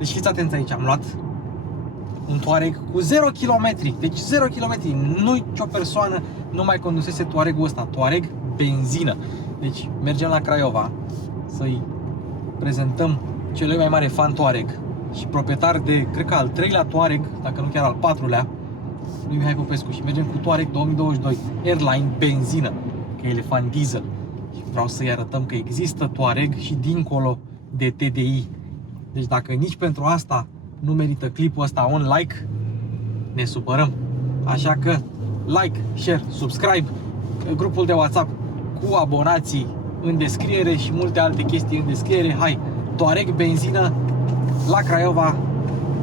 Deci fiți atenți aici, am luat un Touareg cu 0 km. Deci 0 km. Nici o persoană nu mai condusese Touareg-ul ăsta. Touareg benzină. Deci mergem la Craiova să-i prezentăm celui mai mare fan Touareg și proprietar de, cred că al 3-lea Touareg, dacă nu chiar al 4-lea, lui Mihai Popescu. Și mergem cu Touareg 2022 Airline benzină, că el e fan diesel. Și vreau să-i arătăm că există Touareg și dincolo de TDI. Deci dacă nici pentru asta nu merită clipul ăsta un like, ne supărăm. Așa că like, share, subscribe, grupul de WhatsApp cu abonații în descriere și multe alte chestii în descriere. Hai, Touareg benzină la Craiova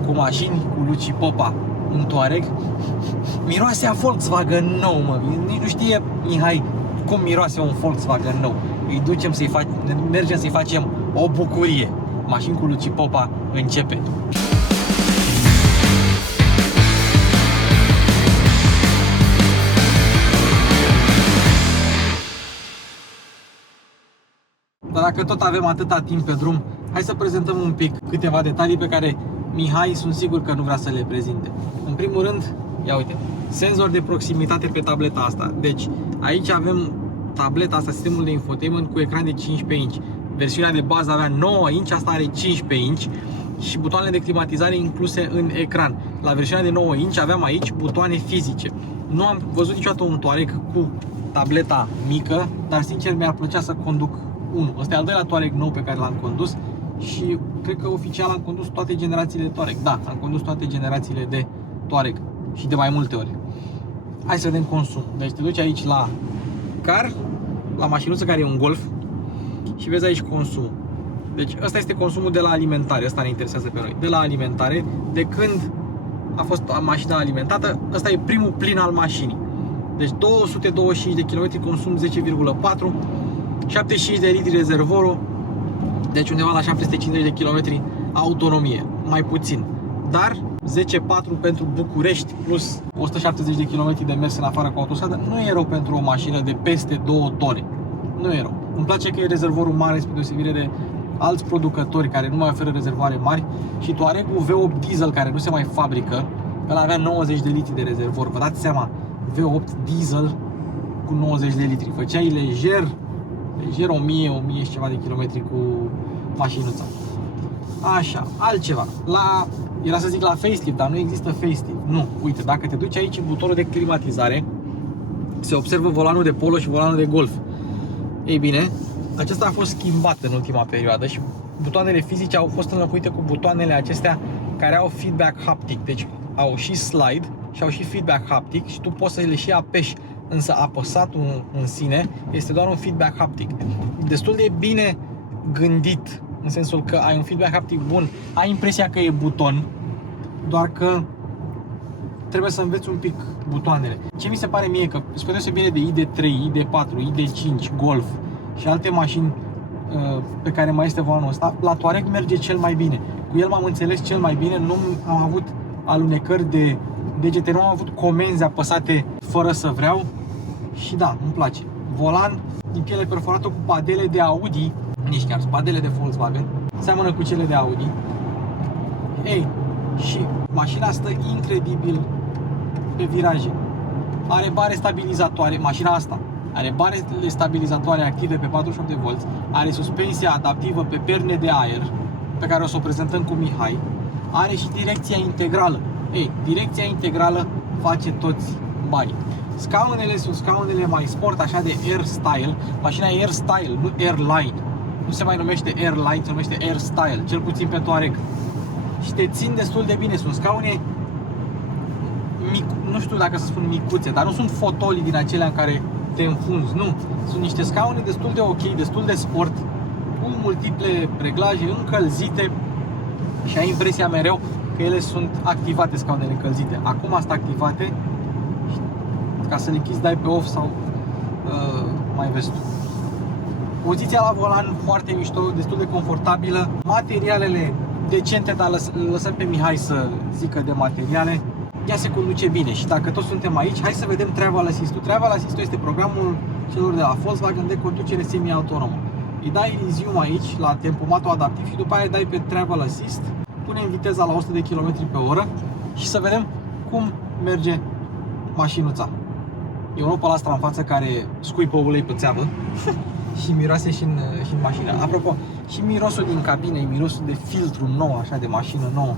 cu mașini, cu Luci Popa. Un Touareg miroase a Volkswagen nou, mă. Nici nu știe Mihai cum miroase un Volkswagen nou. Îi ducem mergem să-i facem o bucurie. Mașini cu Luci Popa începe. Dar dacă tot avem atâta timp pe drum, hai să prezentăm un pic câteva detalii pe care Mihai sunt sigur că nu vrea să le prezinte. În primul rând, ia uite, senzor de proximitate pe tableta asta. Deci aici avem tableta asta, sistemul de infotainment cu ecran de 15 inch. Versiunea de bază avea 9 inch, asta are 15 inch și butoanele de climatizare incluse în ecran. La versiunea de 9 inch aveam aici butoane fizice. Nu am văzut niciodată un Touareg cu tableta mică, dar sincer mi-ar plăcea să conduc unul. Ăsta e al doilea Touareg nou pe care l-am condus și cred că oficial am condus toate generațiile de Touareg. Da, am condus toate generațiile de Touareg și de mai multe ori. Hai să vedem consum. Deci te duci aici la car, la mașinuță care e un Golf și vezi aici consumul. Deci ăsta este consumul de la alimentare, ăsta ne interesează pe noi. De la alimentare, de când a fost mașina alimentată, ăsta e primul plin al mașinii. Deci 225 de km consum 10,4, 75 de litri rezervorul, deci undeva la 750 de km autonomie, mai puțin. Dar 10,4 pentru București plus 170 de km de mers în afară cu autostradă nu e rău pentru o mașină de peste 2 tone. Nu e rău. Îmi place că e rezervorul mare spre deosebire de alți producători care nu mai oferă rezervoare mari și Touareg-ul V8 diesel care nu se mai fabrică, el avea 90 de litri de rezervor. Vă dați seama, V8 diesel cu 90 de litri. Făceai lejer 1000 și ceva de kilometri cu mașinuța. Așa, altceva. Era să zic la facelift, dar nu există facelift. Nu, uite, dacă te duci aici în butonul de climatizare, se observă volanul de Polo și volanul de Golf. Ei bine, acesta a fost schimbat în ultima perioadă și butoanele fizice au fost înlocuite cu butoanele acestea care au feedback haptic. Deci au și slide și au și feedback haptic și tu poți să le și apeși. Însă apăsatul în sine este doar un feedback haptic. Destul de bine gândit, în sensul că ai un feedback haptic bun, ai impresia că e buton, doar că trebuie să înveți un pic butoanele. Ce mi se pare mie că, spre deosebire de ID3, ID4, ID5, Golf și alte mașini pe care mai este volanul ăsta, la Touareg merge cel mai bine. Cu el m-am înțeles cel mai bine, nu am avut alunecări de degete, nu am avut comenzi apăsate fără să vreau și da, îmi place. Volan din piele perforată cu padele de Audi, nici chiar padele de Volkswagen, seamănă cu cele de Audi. Ei, și mașina stă incredibil pe viraje. Are bare stabilizatoare, mașina asta are bare stabilizatoare active pe 48 de volți, are suspensie adaptivă pe perne de aer, pe care o să o prezentăm cu Mihai, are și direcția integrală. Ei, direcția integrală face toți banii. Scaunele sunt scaunele mai sport, așa de Air Style. Mașina e Air Style, nu Airline. Nu se mai numește Airline, se numește Air Style, cel puțin pe Touareg. Și te țin destul de bine, sunt scaune nu știu dacă să spun micuțe, dar nu sunt fotolii din acelea în care te înfunzi, nu. Sunt niște scaune destul de ok, destul de sport, cu multiple reglaje, încălzite și ai impresia mereu că ele sunt activate, scaunele încălzite. Acum sunt activate, ca să le chizi dai pe off sau mai vezi tu. Poziția la volan foarte mișto, destul de confortabilă, materialele decente, dar lăsăm pe Mihai să zică de materiale. Ea se conduce bine și dacă toți suntem aici, hai să vedem Travel Assist-ul. Travel Assist-ul este programul celor de la Volkswagen de conducere semi-autonomă. Îi dai Elysium aici, la tempomatul adaptiv și după aia îi dai pe Travel Assist punem viteza la 100 de km pe oră și să vedem cum merge mașinuța. E un Opel Astra în față care scuipă ulei pe țeavă și miroase și în mașină. Apropo, și mirosul din cabine, e mirosul de filtru nou, așa, de mașină nouă.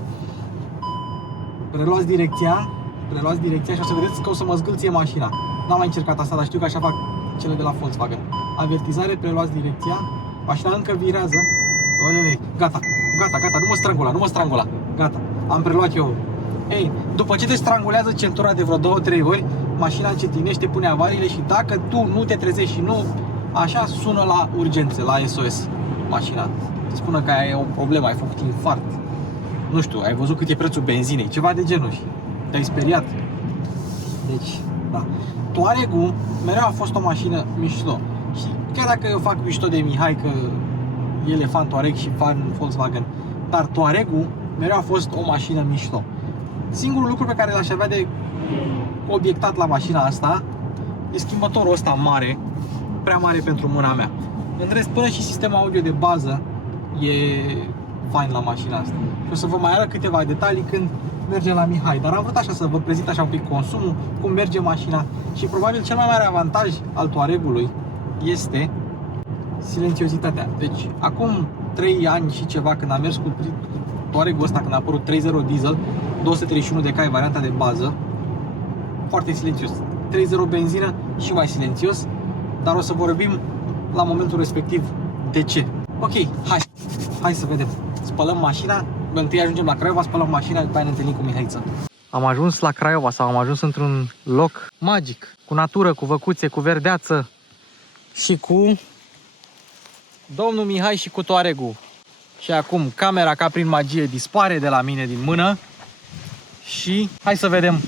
Preluați direcția și o să vedeți că o să mă zgâlție mașina. N-am mai încercat asta, dar știu că așa fac cele de la Volkswagen. Avertizare, preluați direcția, mașina încă virează. Olele, gata, nu mă strangula, gata, am preluat eu. Ei, după ce te strangulează centura de vreo 2-3 ori, mașina încetinește, pune avariile și dacă tu nu te trezești și nu, așa sună la urgențe, la SOS mașina. Spună că ai o problemă, ai făcut infart. Nu știu, ai văzut cât e prețul benzinei, ceva de genul și te-ai speriat. Deci, da. Touareg-ul mereu a fost o mașină mișto. Și chiar dacă eu fac mișto de Mihai că el e fan Touareg și fan Volkswagen, dar Touareg-ul mereu a fost o mașină mișto. Singurul lucru pe care l-aș avea de obiectat la mașina asta e schimbătorul ăsta mare, prea mare pentru mâna mea. În rest, până și sistemul audio de bază e fain la mașina asta. Și o să vă mai arăt câteva detalii când mergem la Mihai. Dar am vrut așa să vă prezint așa un pic consumul, cum merge mașina. Și probabil cel mai mare avantaj al Touareg-ului este silențiozitatea. Deci, acum 3 ani și ceva, când am mers cu Touareg-ul ăsta, când a apărut 3.0 diesel, 231 de cai, varianta de bază, foarte silențios. 3.0 benzină și mai silențios, dar o să vorbim la momentul respectiv de ce. Ok, hai să vedem. Spălăm mașina, întâi ajungem la Craiova, spălăm mașina, după aia ne întâlnim cu Mihaița. Am ajuns la Craiova sau am ajuns într-un loc magic, cu natură, cu văcuțe, cu verdeață și cu domnul Mihai și cu Touareg-ul. Și acum camera, ca prin magie, dispare de la mine din mână și hai să vedem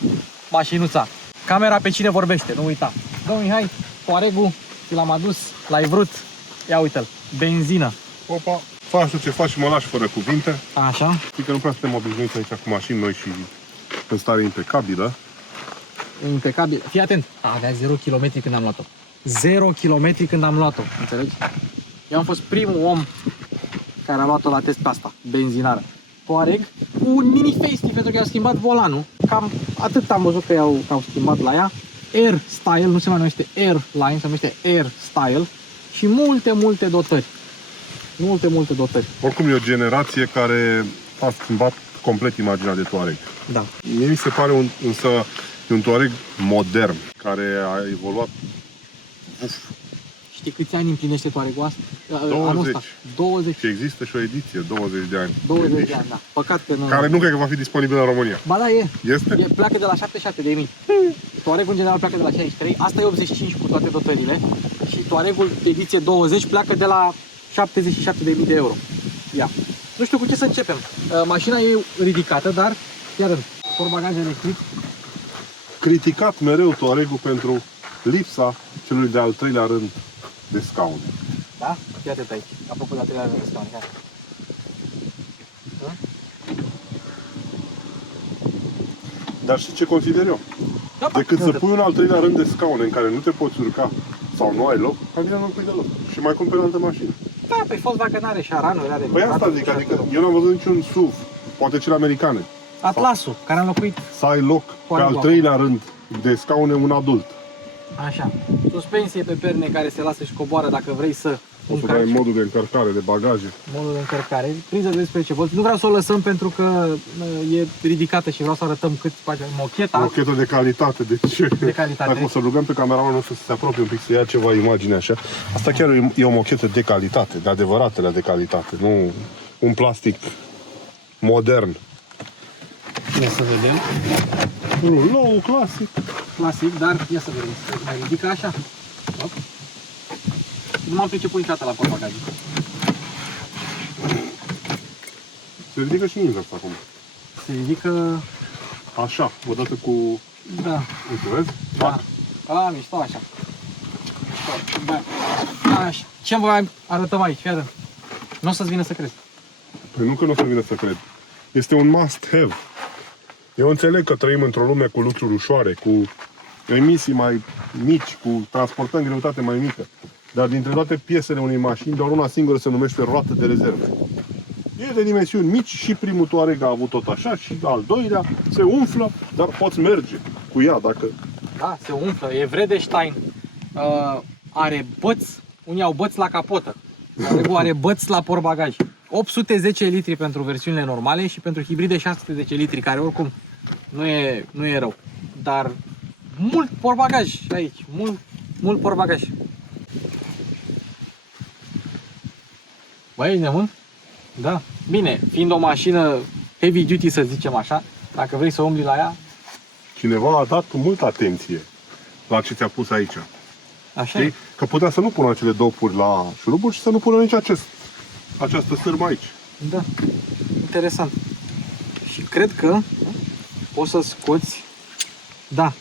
mașinuța. Camera pe cine vorbește, nu uita. Domnul Mihai, Touareg-ul, ți l-am adus, l-ai vrut, ia uite-l, benzină. Opa, faci tu ce faci și mă lași fără cuvinte. Așa. Știi că nu prea suntem obișnuiți aici cu mașini noi și în stare impecabilă. Impecabil. Fii atent. Avea 0 km când am luat-o. 0 km când am luat-o, înțelegi? Eu am fost primul om care a luat-o la test pe asta, benzinară. Touareg cu un mini facelift pentru că i-au schimbat volanul. Cam atât am văzut că au schimbat la ea. Air Style, nu se mai numește Airline, se numește Air Style. Și multe dotări. Multe dotări. Oricum e o generație care a schimbat complet imaginea de Touareg. Da. Mie mi se pare însă un Touareg modern, care a evoluat. Știi câți ani împlinește Touareg-ul asta? 20. 20. Și există și o ediție, 20 de ani. 20 de ani, da. Păcat că nu... Care nu cred că va fi disponibilă în România. Ba da, e. Este? Pleacă de la 77.000. Touareg-ul în general pleacă de la 63. Asta e 85 cu toate dotările. Și Touareg-ul ediție 20 pleacă de la 77.000 de euro. Ia. Nu știu cu ce să începem. Mașina e ridicată, dar iar portbagaj electric. Criticat mereu Touareg-ul pentru lipsa celui de-al treilea rând de scaune. Da? Ia te aici. Apropo de al treilea rând de scaune. Dar știi ce consider eu? Da, Decât să pui un al treilea rând de scaune în care nu te poți urca sau nu ai loc, mai bine nu pui deloc. Și mai cumperi o altă mașină. Da, pe Volkswagen are și aranuri, are... Păi asta zic, adică eu n-am văzut niciun SUV, poate cele americane, Atlasul, care a înlocuit... să ai loc pe al treilea rând de scaune un adult. Așa. Suspensie pe perne care se lasă și coboară dacă vrei să O să dai modul de încărcare, de bagaje. Modul de încărcare. Priză de 12 V. Nu vreau să o lăsăm pentru că e ridicată și vreau să arătăm cât face mocheta. Mochetă de calitate, deci de calitate. Dacă o să rugăm pe cameramanul nostru să se apropie un pic, să ia ceva imagine așa. Asta chiar e o mochetă de calitate, de adevăratele de calitate, nu un plastic modern. Ia să vedem. Unul nou, clasic. Clasic, dar ia să vedem. Mai ridică așa. Hop. Nu m-am priceput niciodată la portbagaj. Se ridică și invers acum. Se ridică... Așa, odată cu... Da. Uite, vezi? Da. A, mișto așa. Da. Așa. Ce vă arătăm aici? Iată. Nu o să-ți vină să crezi. Păi nu că nu o să vină să cred. Este un must-have. Eu înțeleg că trăim într-o lume cu lucruri ușoare, cu emisii mai mici, cu transportăm greutate mai mică. Dar dintre toate piesele unei mașini, doar una singură se numește roată de rezervă. E de dimensiuni mici și primul Touareg a avut tot așa și al doilea se umflă, dar poți merge cu ea dacă... Da, se umflă, e Vredestein, are băți, unii au băți la capotă, are băți la portbagaj. 810 litri pentru versiunile normale și pentru hibride 610 litri, care oricum nu e rău. Dar mult portbagaj aici, mult portbagaj. Băi, ești nebun? Da. Bine, fiind o mașină heavy duty, să zicem așa, dacă vrei să umbli la ea, Cineva a dat multă atenție la ce ți-a pus aici. așa Știi? e. Că putea să nu pună acele dopuri la șuruburi și să nu pună nici această sârmă aici. Da, interesant. Și cred că poți să scoți, da.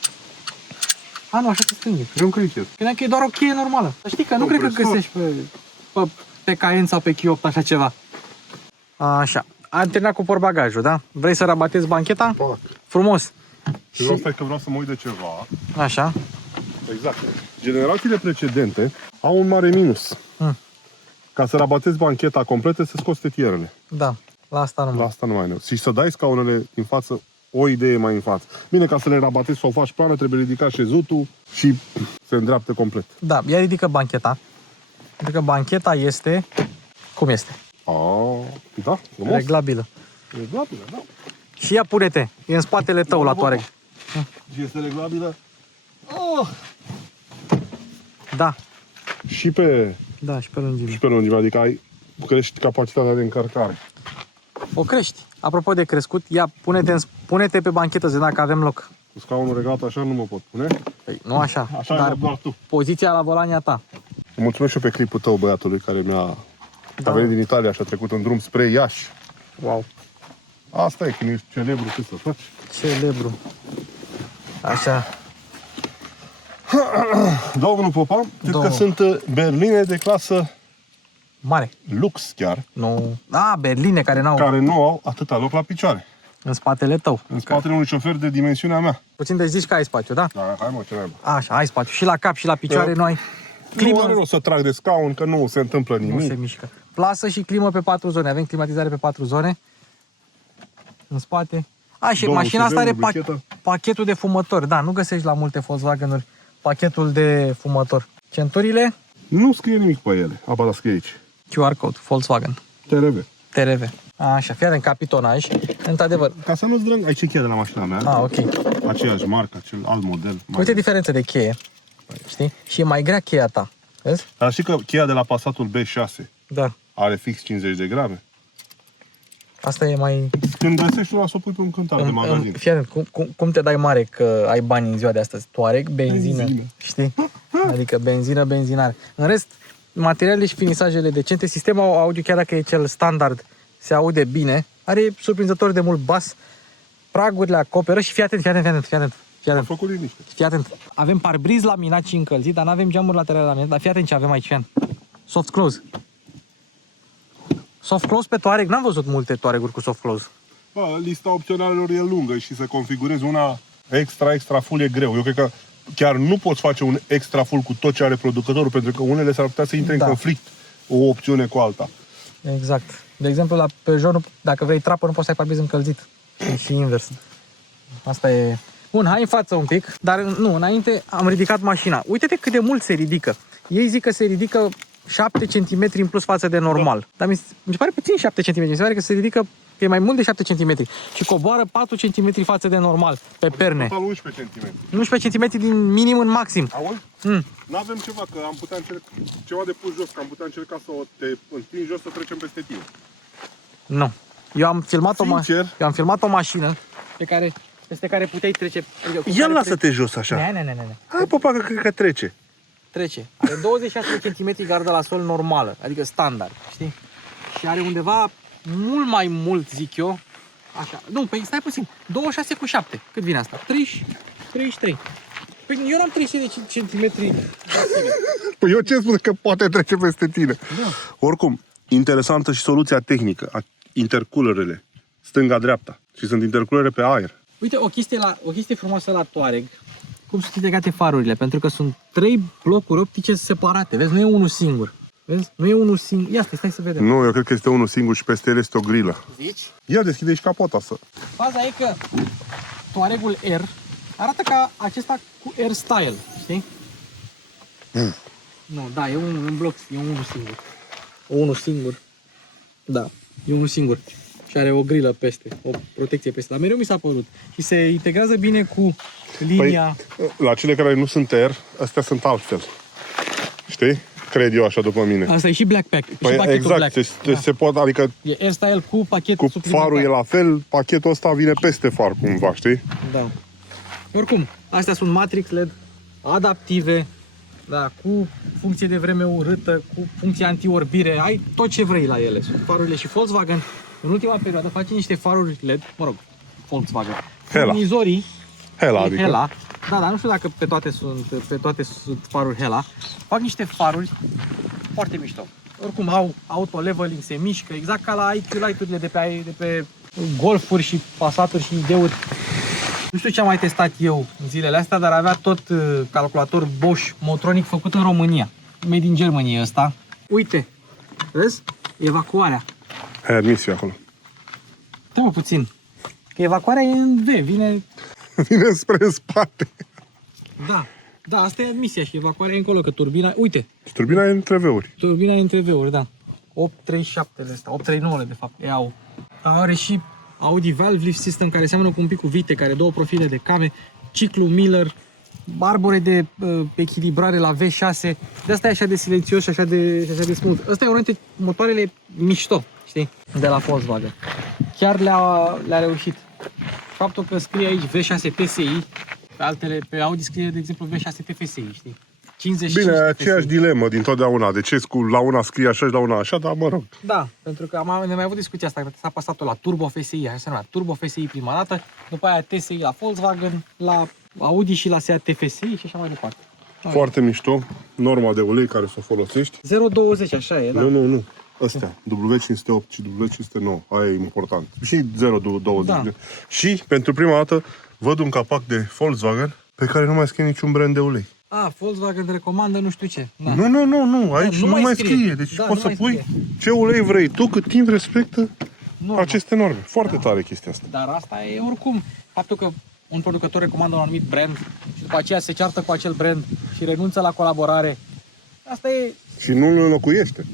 A, nu, așa te strânge. E un crichet. Credeam că e doar o cheie normală. Să știi că nu cred că găsești pe Cayenne sau pe Q8 așa ceva. Așa. Am terminat cu portbagajul, da? Vrei să rabatezi bancheta? Fac. Frumos. Și asta e că vreau să mă uit de ceva. Așa. Exact. Generațiile precedente au un mare minus. Ca să rabatezi bancheta completă, să scoți tetierele. Da, la asta nu. La asta nu mai e. Și să dai scaunele în față, o idee mai în față. Bine, ca să le rabatezi, să o faci plană, trebuie ridicat șezutul și se îndreaptă complet. Da, ea ridică bancheta. Pentru că bancheta este cum este. Da, frumos. Reglabilă. Reglabilă, da. Și ia pune-te, e în spatele tău la Touareg. Și este reglabilă Da, și pe da, și pe lungime. lungime, adică crești capacitatea de încărcare. O crești. Apropo de crescut, ia pune-te pe banchetă, zi, dacă avem loc. Cu scaunul regat așa nu mă pot pune. Păi, nu așa, Așa dar e doar tu. poziția la volania ta. Îți mulțumesc și eu pe clipul tău, băiatului, care a venit din Italia și a trecut în drum spre Iași. Wow. Asta e, când ești celebru, ce să faci? Celebru. Așa. Domnul Popa, cred Domnul. că sunt berline de clasă Mare. lux chiar, Nu. Berline care n-au care nu au atâta loc la picioare. în spatele tău. În spatele unui șofer de dimensiunea mea. Puțin de zici că ai spațiu, da? Da, hai mă, ce naiba. Așa, ai spațiu. Și la cap și la picioare nu ai. Nu are rost să trag de scaun, că nu se întâmplă Nu nimic. se mișcă. Plasă și climă pe 4 zone. Avem climatizare pe 4 zone. În spate. Și Domnul mașina asta are Severu, buchetă. pachetul de fumător. Da, nu găsești la multe Volkswagen-uri pachetul de fumător. Centurile, Nu scrie nimic pe ele. Apa da scrie aici. QR code, Volkswagen, TRV. TRV. Așa, fii atent, capitonaj. Într-adevăr. Ca să nu-ți drâng, ai ce cheia de la mașina mea. Ok. Aceeași marcă, acel alt model. Uite diferența de cheie. Știi? Și e mai grea cheia ta. Vezi? Dar știi că cheia de la Passatul B6 Da. are fix 50 de grame? Asta e mai... Când găsești una, să o pui pe un cântar de magazin. Fii atent, cum te dai mare că ai bani în ziua de astăzi? Touareg, benzină. Știi? Adică benzinare. În rest, materialele și finisajele decente, sistemul audio, chiar dacă e cel standard, se aude bine, are surprinzător de mult bas, pragurile acoperă și fii atent. Am făcut liniște. Fii atent. Avem parbriz laminat și încălzit, dar nu avem geamuri laterale laminate, dar fii atent ce avem aici, fii atent. Soft close. Soft close pe Touareg, n-am văzut multe Touareg-uri cu soft close. Bă, lista opționalelor e lungă și să configurezi una extra full e greu. Eu cred că chiar nu poți face un extra full cu tot ce are producătorul, pentru că unele s-ar putea să intre în conflict o opțiune cu alta. Exact. De exemplu, la Peugeot, dacă vrei trapă, nu poți să ai parbriz încălzit. Și invers. Asta e... Bun, hai în față un pic, dar nu, înainte am ridicat mașina. Uite-te cât de mult se ridică. Ei zic că se ridică 7 cm în plus față de normal. Dar mi se pare puțin 7 cm. Mi se pare că se ridică, e mai mult de 7 cm. Și coboară 4 cm față de normal, pe perne. Total 11 cm. 11 cm din minim în maxim. Auzi? N-avem ceva, că am putea încerca ceva de pus jos, că am putea încerca să o te împingi jos să trecem peste tine. Nu. Eu am filmat o mașină peste care puteai trece. Ia lasă-te jos așa. Ne. Hai, popa, că cred că trece. Trece. Are 26 cm gardă la sol normală, adică standard, știi? Și are undeva mult mai mult, zic eu. Așa. Nu, păi stai puțin. 26 cu 7. Cât vine asta? 33. Păi eu n-am 30 cm. Păi eu ce spun că poate trece peste tine? Da. Oricum, interesantă și soluția tehnică. Interculerele, stânga-dreapta. Și sunt interculere pe aer. Uite, o chestie frumoasă la Touareg, cum sunt integrate farurile, pentru că sunt 3 blocuri optice separate, vezi, nu e unul singur. Vezi? Nu e unul singur. Ia stai să vedem. Nu, eu cred că este unul singur și peste el este o grilă. Zici? Ia deschide și capota să... Faza e că Touareg-ul R arată ca acesta cu R Style, știi? Nu, da, e un bloc, e unul singur. Unul singur. Da, e unul singur. Și are o grilă peste, o protecție peste. Dar mereu mi s-a părut. Și se integrează bine cu linia... Păi, la cele care nu sunt R, astea sunt altfel. Știi? Cred eu așa după mine. Asta e și Black Pack. Păi și pachetul exact, Black. se poate, adică E Air Style cu pachet cu suplimentar. farul e la fel, pachetul ăsta vine peste far cumva, știi? Da. Oricum, astea sunt Matrix LED adaptive, da, cu funcție de vreme urâtă, cu funcție anti-orbire, ai tot ce vrei la ele. Sunt farurile și Volkswagen în ultima perioadă face niște faruri LED, mă rog, Volkswagen. Hella. Furnizorii Hella, adică. Hella. Da, dar nu știu dacă pe toate sunt faruri Hella. Fac niște faruri foarte mișto. Oricum au auto-leveling, se mișcă, exact ca la IQ Light-urile de pe Golfuri și Passaturi și Ideuri. Nu știu ce am mai testat eu în zilele astea, dar avea tot calculator Bosch Motronic făcut în România. Made in Germany ăsta. Uite, vezi? Evacuarea. Hai admisie acolo. Stai mă puțin. Că evacuarea e în V, vine... Vine spre spate. Da, da, asta e admisia și evacuarea e încolo, că turbina... Uite, Și turbina e între V-uri. turbina e între V-uri, da. 837-le astea, 839-le de fapt, e au. Are și Audi Valve Lift System, care seamănă cu un pic cu Vite, care două profile de came, ciclu Miller, arbore de echilibrare la V6, de asta e așa de silențios și așa de smooth. Ăsta e unul dintre motoarele mișto, știi, de la Volkswagen. Chiar le-a reușit. Faptul că scrie aici V6 TSI, pe Audi scrie, de exemplu, V6 TFSI, știi? 55 Bine, TFSI. aceeași dilemă dintotdeauna. De ce la una scrie așa și la una așa, dar mă rog. Da, pentru că ne-am mai avut discuția asta, că s-a pasat-o la Turbo FSI, așa se numea, Turbo FSI prima dată, după aia TSI la Volkswagen, la Audi și la Seat TFSI și așa mai departe. Foarte mișto. Norma de ulei care să o folosești. 0,20, așa e, da. Nu. Astea, W508 și W509, aia e important. Și 0,20. Da. Și, pentru prima dată, văd un capac de Volkswagen pe care nu mai scrie niciun brand de ulei. Volkswagen recomandă nu știu ce. Da. Nu, aici nu mai scrie. Deci Da, poți nu să mai pui scrie. ce ulei vrei tu, cât timp respectă Normal. aceste norme. Foarte tare chestia asta. Dar asta e oricum, faptul că un producător recomandă un anumit brand și după aceea se ceartă cu acel brand și renunță la colaborare, asta e... Și nu îl înlocuiește.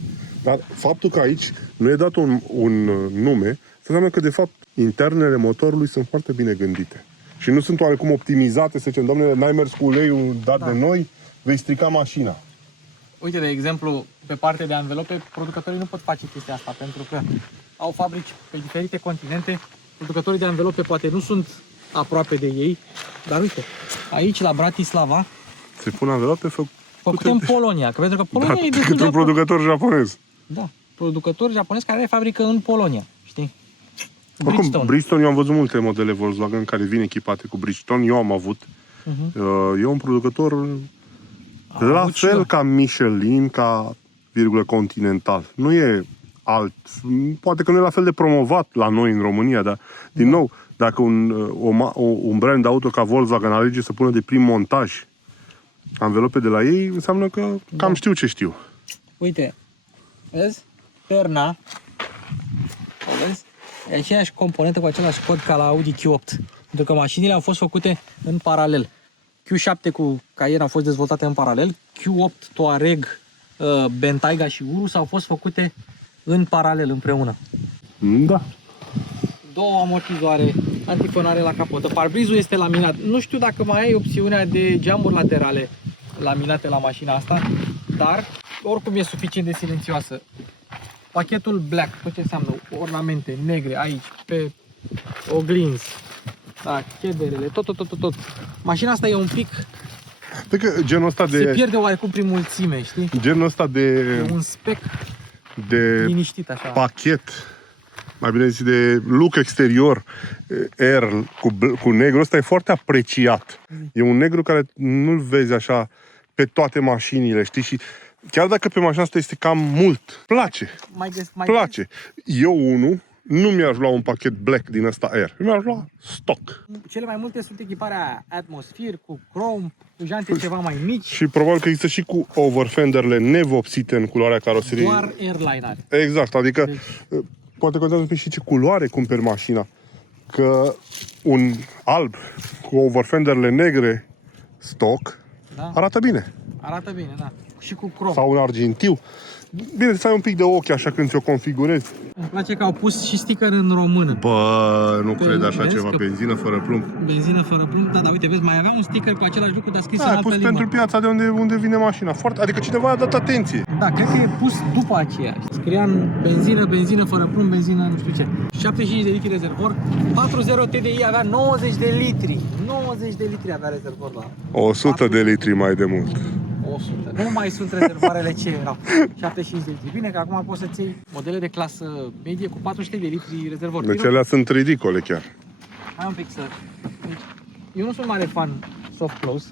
Dar faptul că aici nu e dat un nume, înseamnă că, de fapt, internele motorului sunt foarte bine gândite. Și nu sunt oarecum optimizate, să zicem, doamne, n-ai mers cu uleiul dat de noi, vei strica mașina. Uite, de exemplu, pe partea de anvelope, producătorii nu pot face chestia asta, pentru că au fabrici pe diferite continente, producătorii de anvelope poate nu sunt aproape de ei, dar uite, aici la Bratislava, Se pun anvelope făcute în Polonia, că pentru că Polonia e destul de un producător japonez. Da, producător japonez care are fabrică în Polonia, știi? Oricum, Bridgestone, eu am văzut multe modele Volkswagen care vin echipate cu Bridgestone, eu am avut. E un producător la fel ca Michelin, ca virgulă Continental. Nu e alt, poate că nu e la fel de promovat la noi în România, dar din nou, dacă un brand auto ca Volkswagen alege să pună de prim montaj anvelope de la ei, înseamnă că cam știu ce știu. Uite, vezi? Perna, vezi? E aceeași componentă cu același cod ca la Audi Q8. Pentru că mașinile au fost făcute în paralel. Q7 cu Cayenne au fost dezvoltate în paralel. Q8, Touareg, Bentayga și Urus au fost făcute în paralel, împreună. Da. Două amortizoare, antifonare la capotă. Parbrizul este laminat. Nu știu dacă mai ai opțiunea de geamuri laterale laminate la mașina asta, dar oricum e suficient de silențioasă. Pachetul black, tot ce înseamnă ornamente negre aici, pe oglinzi, da, chederele, tot. Mașina asta e un pic, Cred că genul ăsta se pierde oarecum prin mulțime, știi? Genul ăsta E un spec de liniștit așa. pachet, mai bine zis, de look exterior R cu negru, ăsta e foarte apreciat. E un negru care nu-l vezi așa pe toate mașinile, știi? Și chiar dacă pe mașina asta este cam mult, place. Mai Place. Eu unul nu mi-aș lua un pachet black din ăsta Air. Mi-aș lua stock. Cele mai multe sunt echiparea Atmosphere cu chrome, cu jante ceva mai mici. Și probabil că există și cu overfenderele nevopsite în culoarea caroseriei. Doar Airline are. Exact, adică Deci, poate contează un pic și ce culoare cumperi mașina. Că un alb cu overfenderele negre stock da, arată bine. arată bine, da. Și cu chrome. Sau un argintiu. Bine, să ai un pic de ochi așa când ți-o configurezi. Îmi place că au pus și sticker în română. Bă, nu cred așa vezi ceva, că- benzină fără plumb. Benzină fără plumb, da, uite, vezi, mai avea un sticker cu același lucru, dar scris în Da, ai altă pus limbă. pentru piața de unde vine mașina. Foarte, adică cineva a dat atenție. Da, cred că e pus după aceea. Scria în benzină fără plumb, benzină nu știu ce. 75 de litri rezervor, 40 TDI avea 90 de litri. 90 de litri avea rezervor la 100 de litri mai de mult. 100. Nu mai sunt rezervoarele ce erau. 75 de litri. Bine că acum poți să-ți iei modele de clasă medie cu 400 de litri rezervor. Deci alea sunt ridicole chiar. Hai un pic să... Deci, eu nu sunt mare fan soft close,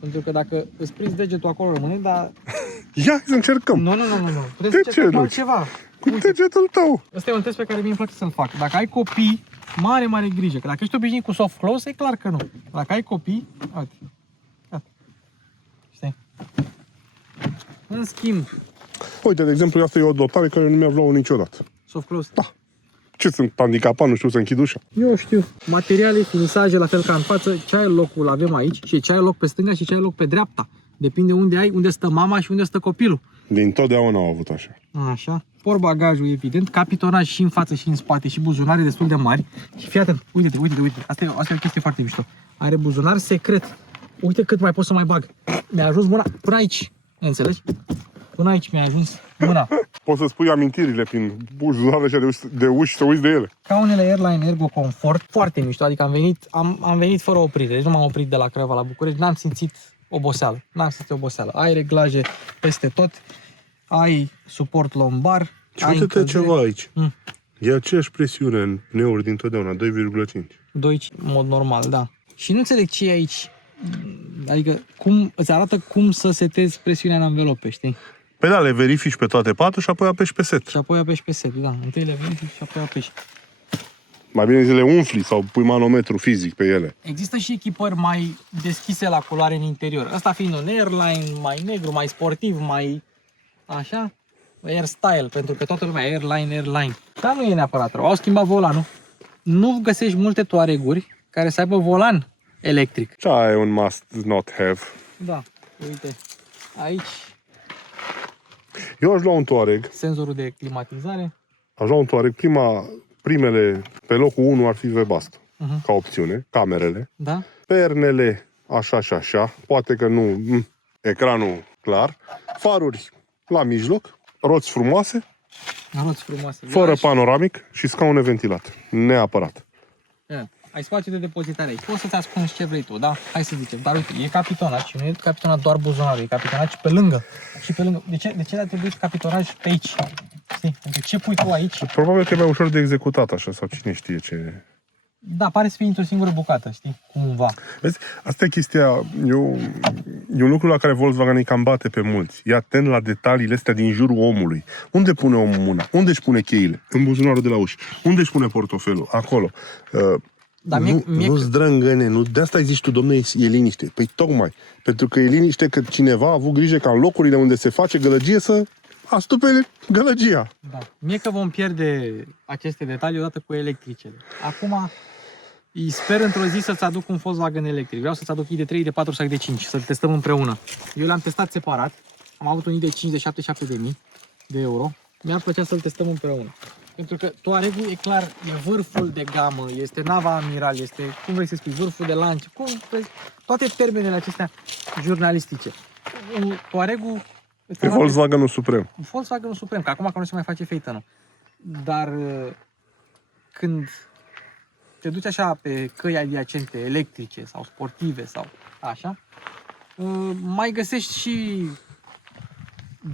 pentru că dacă îți prinzi degetul acolo rămâne, dar... Ia să încercăm. Nu. Trebuie De să ce încercăm nu? altceva. Cu degetul tău. Ăsta e un test pe care mie îmi place să-l fac. Dacă ai copii, mare grijă. Că dacă ești obișnuit cu soft close, e clar că nu. Dacă ai copii, uite. Știi? În schimb, Uite, de exemplu, asta e o dotare care nu mi-a luat niciodată. soft close. Da. Ce sunt handicapat, nu știu să închid ușa. Eu știu. Materiale, finisaje, la fel ca în față. Child lock-ul avem aici și child lock pe stânga și child lock pe dreapta. Depinde unde ai, unde stă mama și unde stă copilul. Din totdeauna au avut așa. Așa. Portbagajul, evident, capitonaj și în față și în spate și buzunare destul de mari. Și fii atent, uite. Asta e o chestie foarte mișto. Are buzunar secret. Uite cât mai pot să mai bag. Mi-a ajuns mâna până aici. Înțelegi? Până aici mi-a ajuns mâna. Poți să spui amintirile prin buzunarele așa de uși, să uiți de ele. Scaunele Airline Ergo Comfort, foarte mișto. Adică am venit fără oprire. Deci nu m-am oprit de la Craiova la București. N-am simțit oboseală. Ai reglaje peste tot. Ai suport lombar. Și ai uite-te încălzire. ceva aici. Mm. E aceeași presiune în pneuri din totdeauna, 2,5. 2 în mod normal, da. Și nu înțeleg ce e aici. Adică îți arată cum să setezi presiunea în anvelope, știi? Pe da, le verifici pe toate patru și apoi apeși pe set. Și apoi apeși pe set, da. Întâi le verifici și apoi apeși. Mai bine zile umfli sau pui manometru fizic pe ele. Există și echipări mai deschise la culoare în interior. Asta fiind un Airline mai negru, mai sportiv, mai așa, Air Style, pentru că toată lumea Airline. Dar nu e neapărat rău. Au schimbat volanul. Nu găsești multe Touareg-uri care să aibă volan electric. Ce e un must not have. Da, uite. Aici Eu aș lua un Touareg. senzorul de climatizare. Aș lua un Touareg. Primele, pe locul 1 ar fi Webasto, Uh-huh. ca opțiune. Camerele. Da? Pernele, așa și așa. Poate că nu, ecranul clar. Faruri la mijloc. Roți frumoase. Roți frumoase. Fără Lași. panoramic și scaune ventilate. Neapărat. Ia, ai spațiu de depozitare aici. Poți să-ți ascunzi ce vrei tu, da? Hai să zicem. Dar uite, e capitonat și nu e capitonat doar buzunarul, e capitonat și pe lângă. Și pe lângă. De ce ar trebui capitonaj pe aici? Știi? Adică ce pui tu aici? Probabil că e mai ușor de executat așa, sau cine știe ce... Da, pare să fie într-o singură bucată, știi? Cumva. Vezi, asta e chestia, e un lucru la care Volkswagen îi cam bate pe mulți. E atent la detaliile astea din jurul omului. Unde pune omul mâna? Unde își pune cheile? În buzunarul de la uși. Unde își pune portofelul? Acolo. Dar Nu zdrângăne, nu. De asta zici tu, domnule, e liniște. Păi tocmai. Pentru că e liniște că cineva a avut grijă ca în locurile unde se face gălăgie să astupe gălăgia. Da. Mie că vom pierde aceste detalii odată cu electricele. Acum, îi sper într-o zi să-ți aduc un Volkswagen electric. Vreau să-ți aduc ID3, ID4 sau ID5, să-l testăm împreună. Eu le-am testat separat. Am avut un ID5 de 77.000 de euro. Mi-ar plăcea să-l testăm împreună. Pentru că Touareg-ul e clar, e vârful de gamă, este nava amiral, este, cum vrei să spui, vârful de lance, toate termenele acestea jurnalistice. Touareg-ul E Volkswagenul suprem. Volkswagenul suprem, că acum că nu se mai face Phaeton-ul. Dar când te duci așa pe căi adiacente, electrice sau sportive sau așa, mai găsești și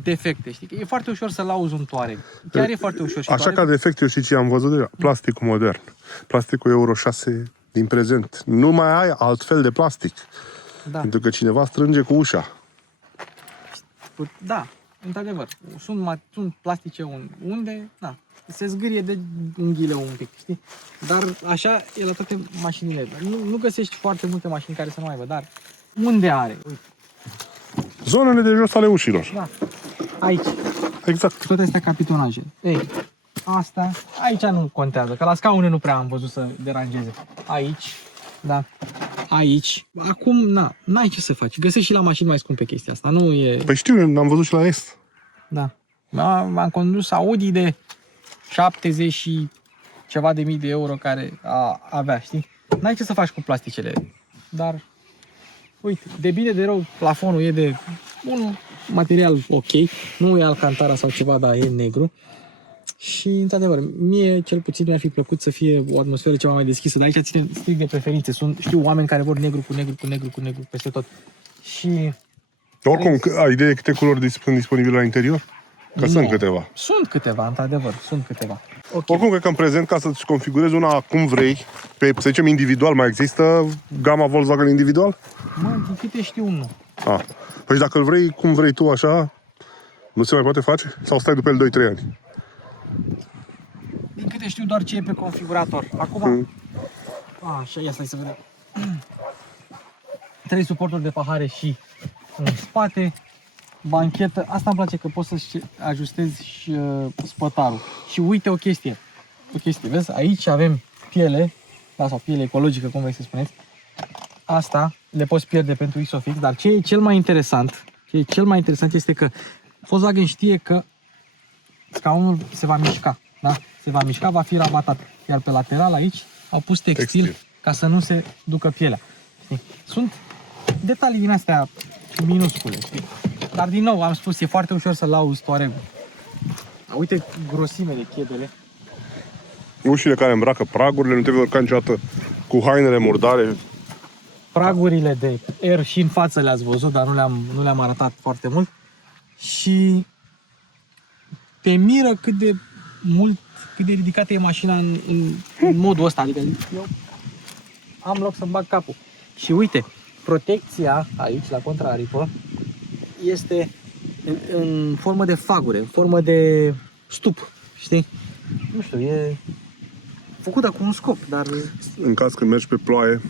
defecte, știi? E foarte ușor să lauzi un Touareg. Chiar e foarte ușor. Și Așa ca defect, eu știu ce am văzut deja. Plasticul modern. Plasticul Euro 6 din prezent. Nu mai ai altfel de plastic. Da. Pentru că cineva strânge cu ușa. Da. într-adevăr, sunt plastice unde, na, se zgârie de unghiile un pic, știi? Dar așa e la toate mașinile. Nu găsești foarte multe mașini care să nu aibă, dar unde are? Uite. Zonele de jos ale ușilor. Da. Aici. Exact. Toate astea capitonaje. Ei, asta, aici nu contează, că la scaune nu prea am văzut să deranjeze. Aici, da. Aici. Acum, n-ai ce să faci. Găsești și la mașini mai scumpe chestia asta. Nu e... Păi știu, am văzut și la Est. Da. M-am condus Audi de 70 și ceva de mii de euro care avea, știi? N-ai ce să faci cu plasticele. Dar, uite, de bine de rău, plafonul e de un material ok. Nu e Alcantara sau ceva, dar e negru. Și, într-adevăr, mie cel puțin mi-ar fi plăcut să fie o atmosferă ceva mai deschisă. Dar aici ține strict de preferințe. Știu oameni care vor negru cu negru peste tot. Și... Oricum, ai idee câte culori sunt disponibile la interior? Că sunt câteva. Sunt câteva, într-adevăr, sunt câteva. Okay. Oricum, cred că în prezent, ca să-ți configurezi una cum vrei, pe, să zicem, individual, mai există gama Volkswagen individual? Mă, din câte știu, nu. Păi dacă îl vrei cum vrei tu, așa, nu se mai poate face? Sau stai după el 2-3 ani? Din câte știu, doar ce e pe configurator. Acum... Așa, ia stai să vedem. 3 suporturi de pahare și în spate. Banchetă. Asta îmi place, că poți să-și ajustezi și spătarul. Și uite o chestie, vezi? Aici avem piele, sau piele ecologică, cum vrei să spuneți. Asta le poți pierde pentru Isofix, dar ce e cel mai interesant, este că Volkswagen știe că scaunul se va mișca, da? Se va mișca, va fi rabatat. Iar pe lateral aici au pus textil. Ca să nu se ducă pielea. Știi? Sunt detalii din astea minuscule, știi? Dar din nou, am spus, e foarte ușor să lauzi Touareg-ul. Uite grosimea de chedele. Ușile care îmbracă pragurile, nu trebuie urca niciodată cu hainele murdare. Pragurile de air și în față le-ați văzut, dar nu le-am arătat foarte mult. Și te miră cât de ridicată e mașina în modul ăsta. Adică eu am loc să-mi bag capul. Și uite, protecția aici, la contraripă, este în formă de fagure, în formă de stup, știi? Nu știu, e făcută cu un scop, dar... În caz când mergi pe ploaie,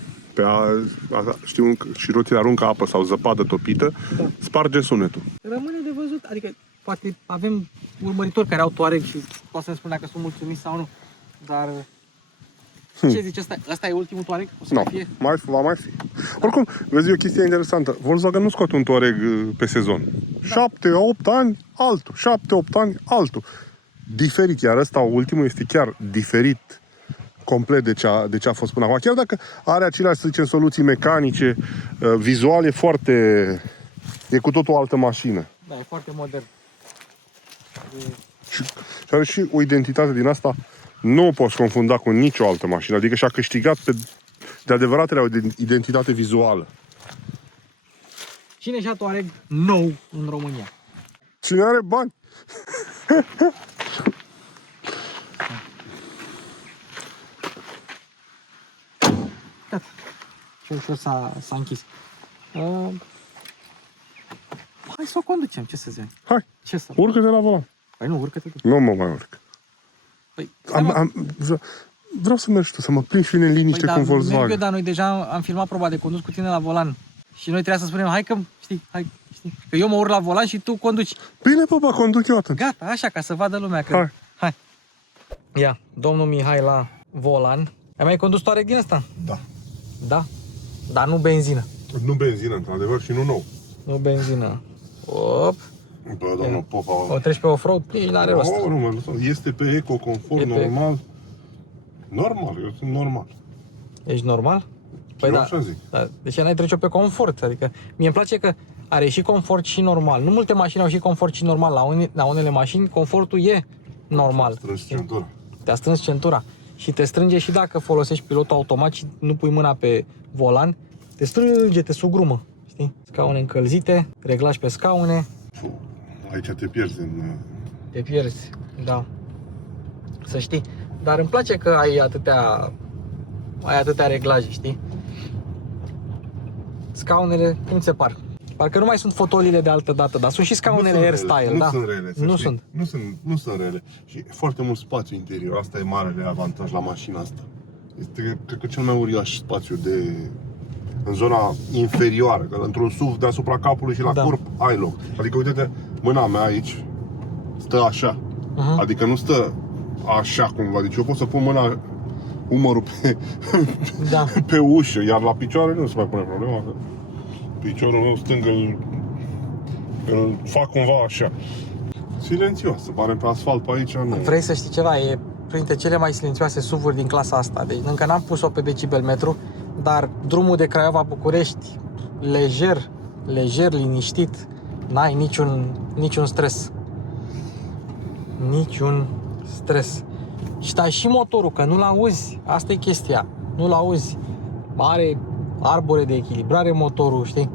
știu, și rotile aruncă apă sau zăpadă topită, da, sparge sunetul. Rămâne de văzut, adică poate avem urmăritori care au Touareg și poate să ne spun dacă sunt mulțumiți sau nu, dar... Ce zici, ăsta e ultimul Touareg? O să mai fie? Va mai fi. Oricum, vezi, e o chestie interesantă. Volkswagen nu scoate un Touareg pe sezon. Da. 7-8 ani, altul. 7-8 ani, altul. Diferit, iar ăsta, ultimul, este chiar diferit complet de ce a fost până acum. Chiar dacă are aceleași, să zicem, soluții mecanice, vizual e foarte... E cu totul o altă mașină. Da, e foarte modern. Și are și o identitate din asta. Nu o poți confunda cu nicio altă mașină. Adică și-a câștigat de adevăratele o identitate vizuală. Cine și-a Touareg nou în România? Cine are bani? Gata. Ce ușor s-a închis. Hai să o conducem, ce să zic? Hai, ce să... urcă-te la volan. Păi nu, urcă-te tu. Nu mă mai urc. Păi, vreau să mergi tu, să mă plimbi și în liniște cu Volkswagen. Merg eu, dar noi deja am filmat proba de condus cu tine la volan. Și noi trebuia să spunem, hai că, știi, că eu mă urc la volan și tu conduci. Bine, bă, conduc eu atunci. Gata, așa, ca să vadă lumea că... Hai. Ia, domnul Mihai la volan. Ai mai condus Touareg din asta? Da. Da? Dar nu benzină. Nu benzină, într-adevăr, și nu nou. Nu benzină. Op. Bă, domnul Popa... O treci pe off-road? Nici n-are rost. Este pe eco, confort, normal. Normal, eu sunt normal. Ești normal? Păi da, de ce n-ai trece-o pe confort? Adică mie îmi place că are și confort și normal. Nu multe mașini au și confort și normal. La unele mașini confortul e normal. Te-a strâns centura. Și te strânge și dacă folosești pilotul automat și nu pui mâna pe volan, te strânge, te sugrumă. Știi? Scaune încălzite, reglaj pe scaune. Aici te pierzi Te pierzi, da. Să știi. Dar îmi place că ai atâtea reglaje, știi? Scaunele, cum ți se par? Parcă nu mai sunt fotoliile de altă dată, dar sunt și scaunele AirStyle, nu da? sunt rele, Nu sunt. Nu sunt rele. Și e foarte mult spațiu interior. Asta e marele avantaj la mașina asta. Este, cred că, cel mai uriaș spațiu în zona inferioară, că într-un SUV deasupra capului și la corp ai loc. Adică uite-te, mâna mea aici stă așa. Adică nu stă așa cumva. Deci eu pot să pun umărul pe ușă, iar la picioare nu se mai pune problema. Că piciorul meu stâng îl fac cumva așa. Silențios, pare pe asfalt pe aici nu. Vrei să știi ceva? E printre cele mai silențioase SUV-uri din clasa asta. Deci încă n-am pus-o pe decibelmetru, dar drumul de Craiova-București, lejer, liniștit, n-ai niciun stres. Niciun stres. Și stai și motorul, că nu-l auzi. Asta e chestia. Nu-l auzi. Are arbore de echilibrare motorul, știi?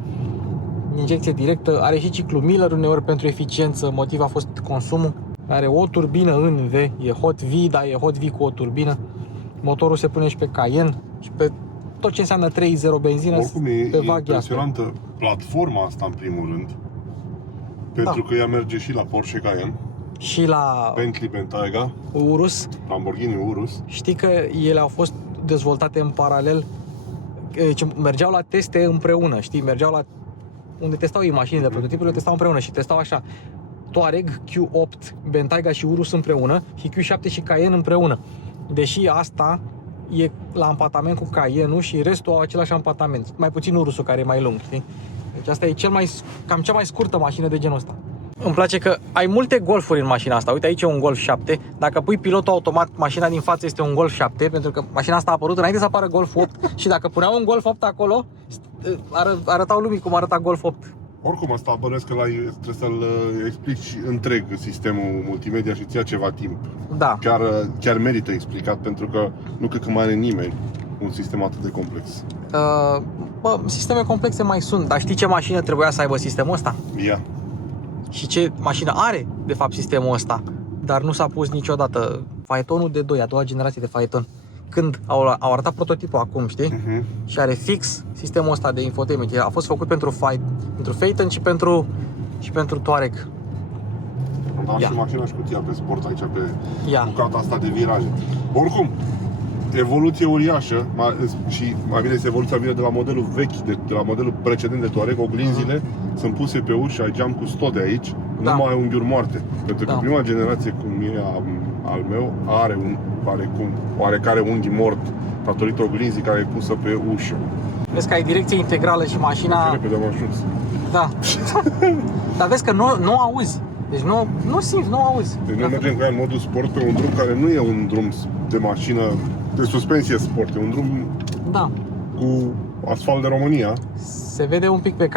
Injecție directă, are și ciclu Miller uneori pentru eficiență, motiv a fost consumul. Are o turbină în V, e Hot V, dar e Hot V cu o turbină. Motorul se pune și pe Cayenne și pe tot ce înseamnă 3.0 benzină. Oricum e impresionantă platforma asta în primul rând. Pentru că ea merge și la Porsche Cayenne. Și la Bentley Bentayga, Urus. Lamborghini Urus. Știi că ele au fost dezvoltate în paralel, deci mergeau la teste împreună, știi? Mergeau la unde testau ei mașinile, prototipurile testau împreună și testau așa Touareg, Q8, Bentayga și Urus împreună și Q7 și Cayenne împreună. Deși asta e la ampatament cu Cayenne-ul și restul au același ampatament, mai puțin Urusul care e mai lung, știi? Deci asta e cam cea mai scurtă mașină de genul ăsta. Îmi place că ai multe Golfuri în mașina asta. Uite, aici e un Golf 7. Dacă pui pilotul automat, mașina din față este un Golf 7, pentru că mașina asta a apărut înainte să apară Golf 8 și dacă puneau un Golf 8 acolo, arătau lumii cum arăta Golf 8. Oricum, asta bănuiesc că trebuie să-l explici întreg sistemul multimedia și ți ia ceva timp. Da. Chiar merită explicat, pentru că nu cred că mai are nimeni un sistem atât de complex. Sisteme complexe mai sunt, dar știi ce mașină trebuia să aibă sistemul ăsta? Ia. Și ce mașină are, de fapt, sistemul ăsta, dar nu s-a pus niciodată. Phaetonul de 2, a doua generație de Phaeton. Când au arătat prototipul acum, știi? Și are fix sistemul ăsta de infotainment. A fost făcut pentru Phaeton și pentru Touareg. Da, și mașina și cutia pe sport aici, pe bucata asta de viraje. Oricum, evoluție uriașă și mai bine evoluția vine de la modelul vechi, de la modelul precedent de Touareg. Oglinzile sunt puse pe uși, ai geam cu stode aici, nu mai ai unghiuri moarte. Pentru că prima generație, cum e al meu, are oarecare unghi mort datorită oglinzii care e pusă pe ușă. Vezi că ai direcție integrală și mașina... Repede am ajuns. Da. Dar vezi că nu auzi. Deci nu simți, nu auzi. Deci noi mergem cu ea în modul sport pe un drum care nu e un drum de mașină de suspensie sport, e un drum cu asfalt de România. Se vede un pic pe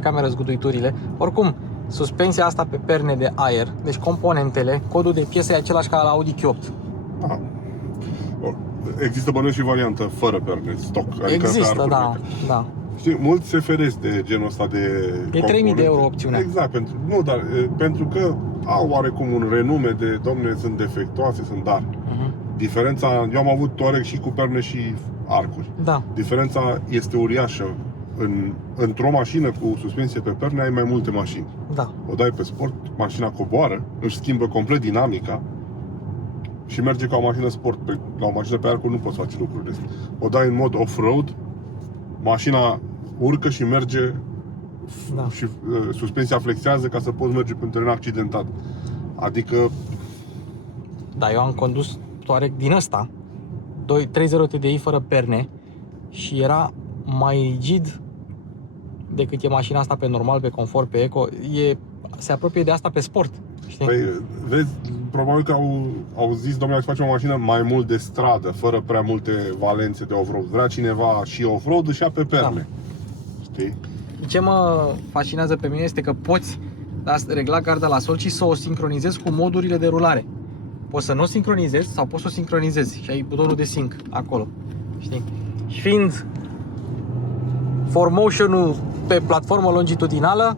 cameră, zguduiturile. Oricum, suspensia asta pe perne de aer, deci componentele, codul de piesă e același ca la Audi Q8. Da. Există bănuiesc și variantă fără perne, stock. Adică există, da. Știi, mulți se feresc de genul ăsta de e 3.000 de euro opțiunea. Exact, pentru că au oarecum un renume de, domne, sunt defectuoase, dar diferența, eu am avut Touareg și cu perne și arcuri. Da. Diferența este uriașă. Într-o mașină cu suspensie pe perne ai mai multe mașini. Da. O dai pe sport, mașina coboară, își schimbă complet dinamica și merge ca o mașină sport. La o mașină pe arcuri nu poți face lucrurile astea. O dai în mod off-road, mașina urcă și merge și suspensia flexează ca să poți merge pe un teren accidentat. Adică... Da, eu am condus Touareg din ăsta 3.0 TDI fără perne și era mai rigid decât e mașina asta pe normal, pe confort, pe eco. Se apropie de asta pe sport, știi? Păi, vezi, probabil că au zis, domnule, să facem o mașină mai mult de stradă, fără prea multe valențe de off-road. Vrea cineva și off-road și pe perne. Știi? Ce mă fascinează pe mine este că poți regla garda la sol și să o sincronizezi cu modurile de rulare. Poți să nu o sincronizezi sau poți să o sincronizezi și ai butonul de sync acolo, știi? Și fiind 4Motion-ul pe platformă longitudinală,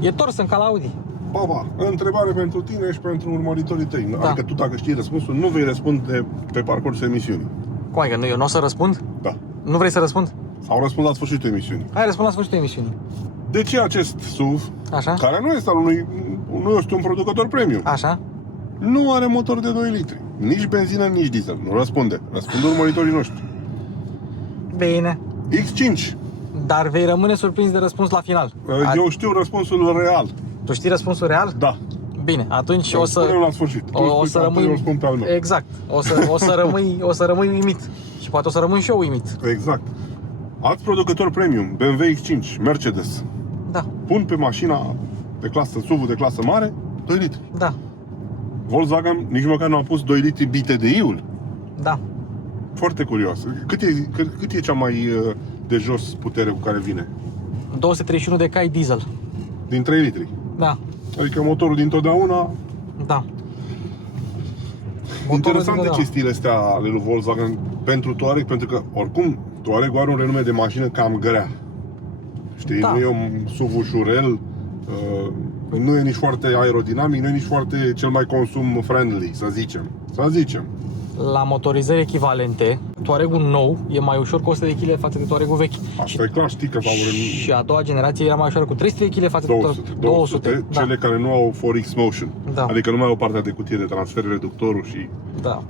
e tors în ca la Audi. Baba, întrebare pentru tine și pentru urmăritorii tăi. Adică tu, dacă știi răspunsul, nu vei răspunde pe parcursul emisiunii. Cum adică? Eu nu o să răspund? Da. Nu vrei să răspund? Sau răspund la sfârșitul emisiunii. Hai, răspund la sfârșitul emisiunii. De ce acest SUV, Așa? care nu este al nu este un producător premium, Așa? nu are motor de 2 litri? Nici benzină, nici diesel. Nu răspunde. Răspund urmăritorii noștri. Bine. X5. Dar vei rămâne surprins de răspuns la final. Eu știu răspunsul real. Tu știi răspunsul real? Da. Bine, atunci Îl o să... spunem la sfârșit. O să rămâi... Eu spun pe al meu. Exact. O să rămâi uimit. Și poate o să rămân și eu uimit. Exact. Alți producători premium, BMW X5, Mercedes, Da, pun pe mașina de clasă, SUV-ul de clasă mare, 2 litri. da, Volkswagen nici măcar nu a pus 2 litri BTDI-ul. da. Foarte curios. Cât e cea mai de jos putere cu care vine? 231 de cai diesel. Din 3 litri. Da, Adică motorul dintotdeauna. da. Interesante din chestiile astea ale lui Volkswagen pentru Touareg, pentru că oricum Touareg are un renume de mașină cam grea. Știi, Da. nu e un SUV ușurel, nu e nici foarte aerodinamic, nu e nici foarte cel mai consum friendly, să zicem. La motorizări echivalente, Touareg-ul nou e mai ușor cu 100 de kg față de Touareg-ul vechi. Asta e clar, știi că Și a doua generație era mai ușoară cu 300 de kg față de 200, da. cele care nu au 4X Motion. Da. Adică nu mai au partea de cutie de transfer, reductorul și... Da.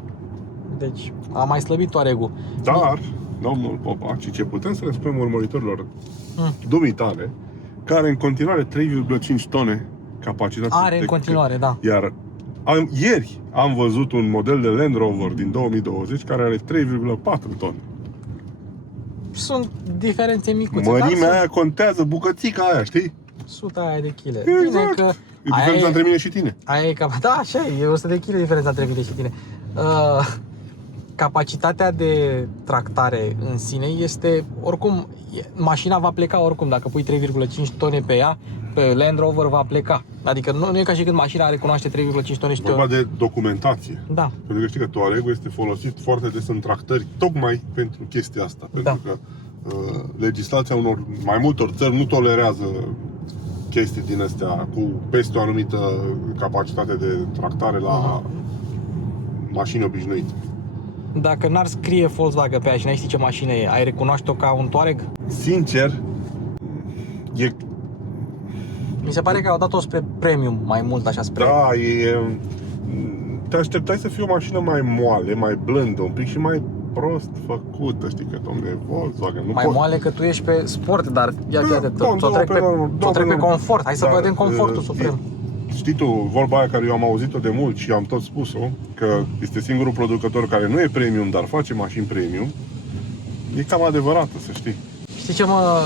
Deci, a mai slăbit Touareg-ul. Dar, domnul Popa, și ce putem să le spunem urmăritorilor Mm. dumitale, care în continuare 3,5 tone capacitate. Are în continuare, da. Iar ieri am văzut un model de Land Rover din 2020 care are 3,4 tone. Sunt diferențe micuțe. Mărimea dar aia contează, bucățica aia, știi? sunt 100 aia de kg. Exact. Bine că E diferența între mine și tine. aia e da, așa e 100 de kg diferența între mine și tine. Capacitatea de tractare în sine este, oricum, mașina va pleca oricum, dacă pui 3,5 tone pe ea, pe Land Rover va pleca. Adică nu e ca și când mașina recunoaște 3,5 tone și Vorba de documentație. Da, Pentru că știi că Touareg este folosit foarte des în tractări tocmai pentru chestia asta. Pentru că legislația mai multor țări nu tolerează chestii din astea cu peste o anumită capacitate de tractare la mașini obișnuite. dacă n-ar scrie Volkswagen pe ea și n-ai ști ce mașină e, ai recunoaște-o ca un Touareg? Sincer, e... Mi se pare că au dat-o spre premium mai mult, așa, spre... Da, te așteptai să fie o mașină mai moale, mai blândă un pic și mai prost făcută, știi că, domne, Volkswagen nu mai poți... moale că tu ești pe sport, dar ia de două trec pe pe confort. Hai să Dar, vedem confortul suprem. Știi tu, vorba aia care eu am auzit-o de mult și am tot spus-o, că este singurul producător care nu e premium, dar face mașini premium, e cam adevărată, să știi. Știi ce mă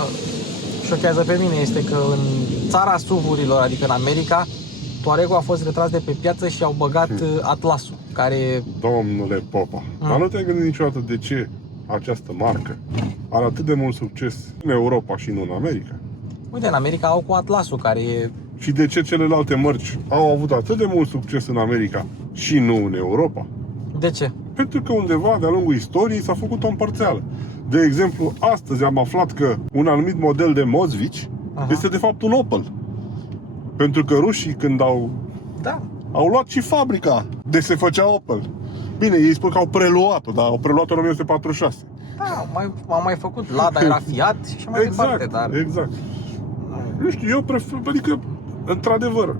șochează pe mine? Este că în țara SUV-urilor, adică în America, Touareg-ul a fost retras de pe piață și au băgat Atlasul, care... Domnule Popa, dar nu te-ai gândit niciodată de ce această marcă are atât de mult succes în Europa și nu în America? Uite, în America au cu Atlasul, care e... Și de ce celelalte mărci au avut atât de mult succes în America și nu în Europa? De ce? Pentru că undeva de-a lungul istoriei s-a făcut o împărțeală. De exemplu, astăzi am aflat că un anumit model de Moskvich este de fapt un Opel. Pentru că rușii, când Da. au luat și fabrica de se făcea Opel. Bine, ei spun că au preluat-o, dar au preluat-o în 1946. Da, au mai făcut. Lada era Fiat și așa mai departe, dar... Exact. Nu știu, eu prefer, adică, într-adevăr,